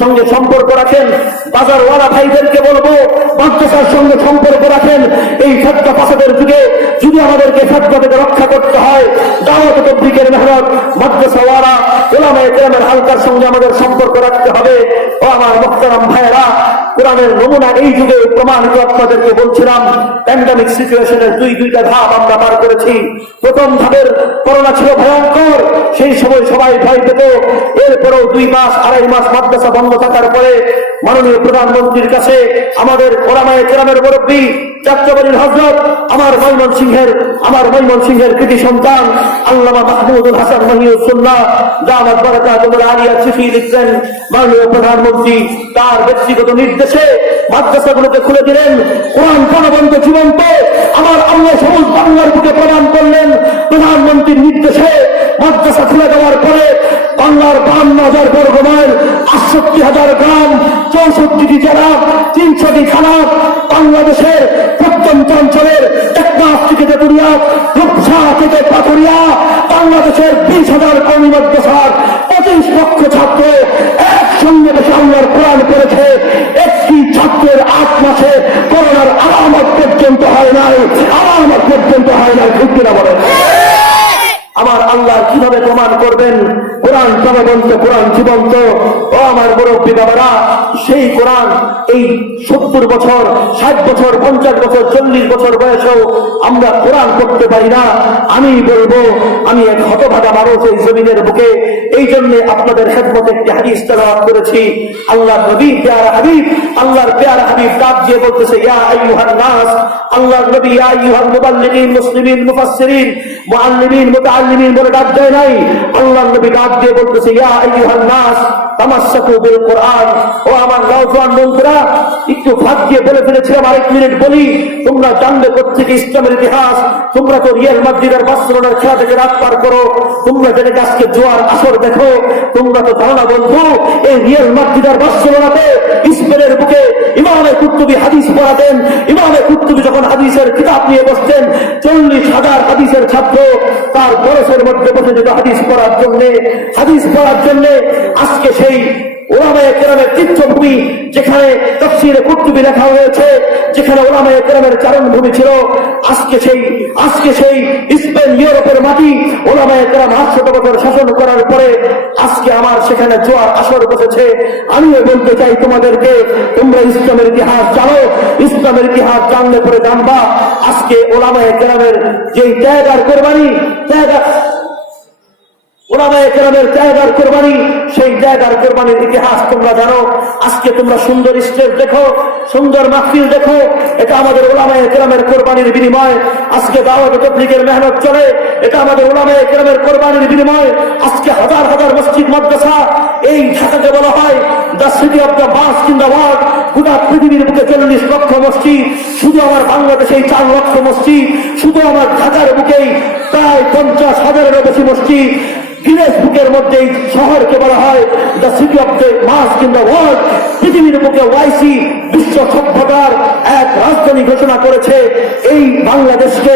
সঙ্গে সম্পর্ক রাখেন। বাজারওয়ালা ভাইদেরকে বলবো মাদ্রাসার সঙ্গে সম্পর্ক রাখেন। এই ফতোয়া ফাসাদের যুগে যদি আমাদেরকে ফতোয়া থেকে রক্ষা করতে হয়, দাওয়াত ও তাবলীগের মেহনত, মাদ্রাসাওয়ালা উলামায়ে কেরামের হালকার সঙ্গে আমাদের সম্পর্ক রাখতে হবে। ও আমার মুহতারাম ভাইয়েরা, কোরআনের নমুনা এই যুগে প্রমাণিত। আপনাদেরকে বলছিলাম প্যান্ডামিক সিচুয়েশনের দুইটা ধাপ আমরা পার করেছি। প্রথম ধাপের করোনা ছিল ভয়ঙ্কর, সেই সময় সবাই ভয় পেত। এরপরেও 2 মাস 2.5 মাস মাদ্রাসা বন্ধ থাকার পরে মাননীয় প্রধানমন্ত্রীর কাছে আমাদের ওলামায়ে কেরামের মুরব্বী যাত্রাবাড়ির হযরত আমার ময়মনসিংহের কৃতি সন্তান আল্লামা মাহমুদুল হাসান মহিউস সুন্নাহ দামাত বারাকাতুহুল আলিয়া চিঠি লিখছেন। মাননীয় প্রধানমন্ত্রী তার ব্যক্তিগত নির্দেশে মাদ্রাসাগুলোকে খুলে দিলেন। কোরআন প্রাণবন্ত জীবন্ত আমার আল্লাহ সবুজ বাংলার বুকে প্রদান করলেন। প্রধানমন্ত্রীর নির্দেশে মাদ্রাসা খুলে দেওয়ার পরে বাংলার 52,000 বর্গ মাইল, 68,000 গ্রাম, 64টি জেলা, 300টি থানা, বাংলাদেশের প্রত্যন্ত অঞ্চলের টেকনাফ থেকে তেতুলিয়া, রূপসা থেকে পাথুরিয়া, বাংলাদেশের 20,000 কওমি মাদ্রাসার 25 লক্ষ ছাত্র একসঙ্গে বসে আল্লাহর কোরআন পড়েছে। একটি ছাত্রের 8 মাসে করোনার আলামত পর্যন্ত হয় নাই, ঠিক কিনা বলেন? আমার আল্লাহ কিভাবে প্রমাণ করবেন কোরআন প্রাণবন্ত, কোরআন জীবন্ত? ও আমার মুরব্বী বাবারা, সেই কোরআন এই 70 বছর, 60 বছর, 50 বছর, 40 বছর বয়সেও আমরা কোরআন পড়তে পারি না। আমি বলবো আমি এক হতভাগা মানুষ এই জমিনের বুকে। এই জন্য আপনাদের খেদমতে একটি হাদিস তেলাওয়াত করেছি। আল্লাহর নবী প্যারা হাবিব, আল্লাহর প্যারা হাবিব ডাক দিয়ে বলতেছে, ইয়া আইয়ুহান নাস, আল্লাহর নবী ইয়া আইয়ুহাল মুবাল্লিগিন, মুসলিমিন, মুফাসসিরিন, মুআল্লিমিন, মুতাআল্লিমিন বলে ডাক দেয় নাই। আল্লাহর নবী ডাক দিয়ে বলতেছে, ইয়া আইয়ুহান নাস তামাসসাকু বিল কোরআন। ও আমার নওজোয়ান বন্ধুরা, একটু ভাগ দিয়ে বলে ফেলেছিলাম, আরেক মিনিট বলি। তোমরা জানলে প্রত্যেকে ইসলামের ইতিহাস, তোমরা তো রিয়াল মাদ্রিদ আর বার্সেলোনার খেলা থেকে রাত পার করো, তোমরা যেটাকে আজকে জোয়ার আসর দেখো, তোমরা তো জানো না বন্ধু, এই রিয়াল মাদ্রিদ আর বার্সেলোনাতে স্পেনের বুকে ইমামে কুরতুবী হাদিস পড়াতেন। ইমামে কুরতুবী যখন হাদিসের কিতাব নিয়ে বসতেন, 40,000 হাদিসের ছাত্র তার বরসের মধ্যে বসে যেত হাদিস পড়ার জন্য। আজকে সেই ওলামায়ে কেরামের তীর্থভূমি, যেখানে তাফসীরে কুরতুবী লেখা হয়েছে, যেখানে ওলামায়ে কেরামের চারণভূমি ছিল, আজকে সেই স্পেন, ইউরোপের মাটি, ওলামায়ে কেরাম 800 বছর শাসন করার পরে আজকে আমার সেখানে জোয়ার আসর বসেছে। আমিও বলতে চাই তোমাদেরকে, তোমরা ইসলামের ইতিহাস জানো, ইসলামের ইতিহাস জানলে পরে জানবা আজকে ওলামায়ে কেরামের যে ত্যাগ আর কোরবানি, ওলামায়ে কেরামের জায়গার কোরবানি, সেই জায়গার কোরবানির ইতিহাস তোমরা জানো। আজকে তোমরা সুন্দর স্টেজ দেখো, সুন্দর মাহফিল দেখো, এটা আমাদের ওলামায়ে কেরামের কোরবানির বিনিময়। আজকে দাওয়াত তাবলীগের মেহনত চলে, এটা আমাদের ওলামায়ে কেরামের কোরবানির বিনিময়। আজকে হাজার হাজার মসজিদ মাদ্রাসা, এই ঢাকাকে বলা হয় the city of the mask in the world. গোটা পৃথিবীর বুকে 40 লক্ষ মসজিদ, শুধু আমার বাংলাদেশে 4 লক্ষ মসজিদ, শুধু আমার ঢাকার বুকেই প্রায় 50,000-এরও বেশি মসজিদ। গিনেস বুকের মধ্যে এই শহরকে বলা হয় the city of the mask in the world. পৃথিবীর বুকে ওয়াইসি বিশ্ব সভ্যতার এক রাজধানী ঘোষণা করেছে এই বাংলাদেশকে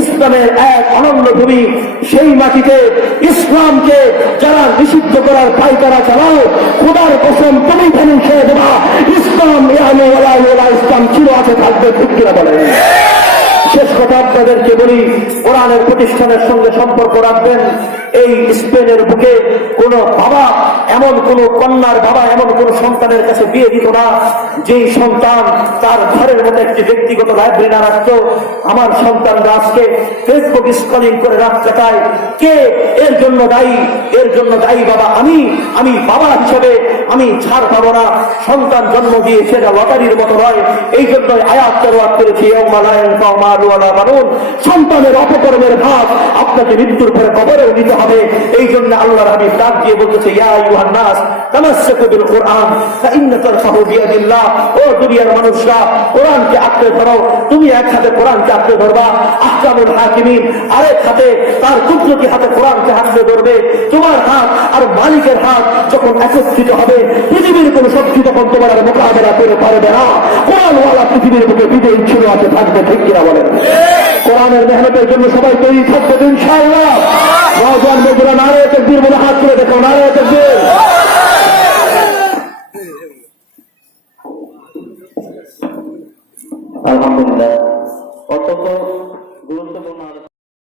ইসলামের এক অনন্য ভূমি। সেই মাটিতে ইসলামকে যারা নিষিদ্ধ করার পায়তারা চালাও, খোদার কসম তুমি ভেঙে ছেড়ে দেবা। ইসলাম ইসলাম চির আছে থাকবে, ঠিক কিনা বলেন? শেষ কথা আপনাদেরকে বলি, কোরআনের প্রতিষ্ঠানের সঙ্গে সম্পর্ক রাখবেন। এই স্পেনের বুকে কোন বাবা, এমন কোন কন্যার বাবা এমন কোন সন্তানের কাছে বিয়ে দিত না যেই সন্তান তার ঘরের মধ্যে একটি ব্যক্তিগত লাইব্রেরি না রাখতো। আমার সন্তানরা আজকে ফেসবুক স্ক্রলিং করে রাত কাটায়। কে এর জন্য দায়ী? এর জন্য দায়ী বাবা। আমি বাবা হিসেবে আমি ছাড় পাবো না। সন্তান জন্ম দিয়ে সেটা লটারির মতো নয়। এই জন্য আয়াত তেলাওয়াত করেছি, সন্তানের অপকর্মের ভাগ আপনাকে মৃত্যুর পরে কবরেও নিতে হবে। এই জন্য আল্লাহর হাবিব ডাক দিয়ে বলতেছে, ইয়া আইয়ুহান নাস তামাসসাকু বিল কুরআন ফাইন্না তারফাহু বিয়াদিল্লাহ। ও দুনিয়ার মানুষরা, কোরআনকে আঁকড়ে ধরো। তুমি এক হাতে কোরআনকে আঁকড়ে ধরবা, আহকামুল হাকিমিন আরেক হাতে, তার কুদরতি হাতে কোরআনকে আঁকড়ে ধরবে। তোমার হাত আর মালিকের হাত যখন একত্রিত হবে, পৃথিবীর কোন শক্তি তখন তোমার আর মোকাবেলা করে পারবে না। কোরআনওয়ালা পৃথিবীর বুকে বিজয়ী ছিল আছে, থাকবে, ঠিক কিনা বলেন? কোরআনের মেহনতের জন্য সবাই তৈরি থাকবে ইনশাআল্লাহ। নওজোয়ান বন্ধুরা নারে তাকবীর বলে হাত তুলে দেখো, নারে তাকবীর। আলহামদুলিল্লাহ। অত্যন্ত গুরুত্বপূর্ণ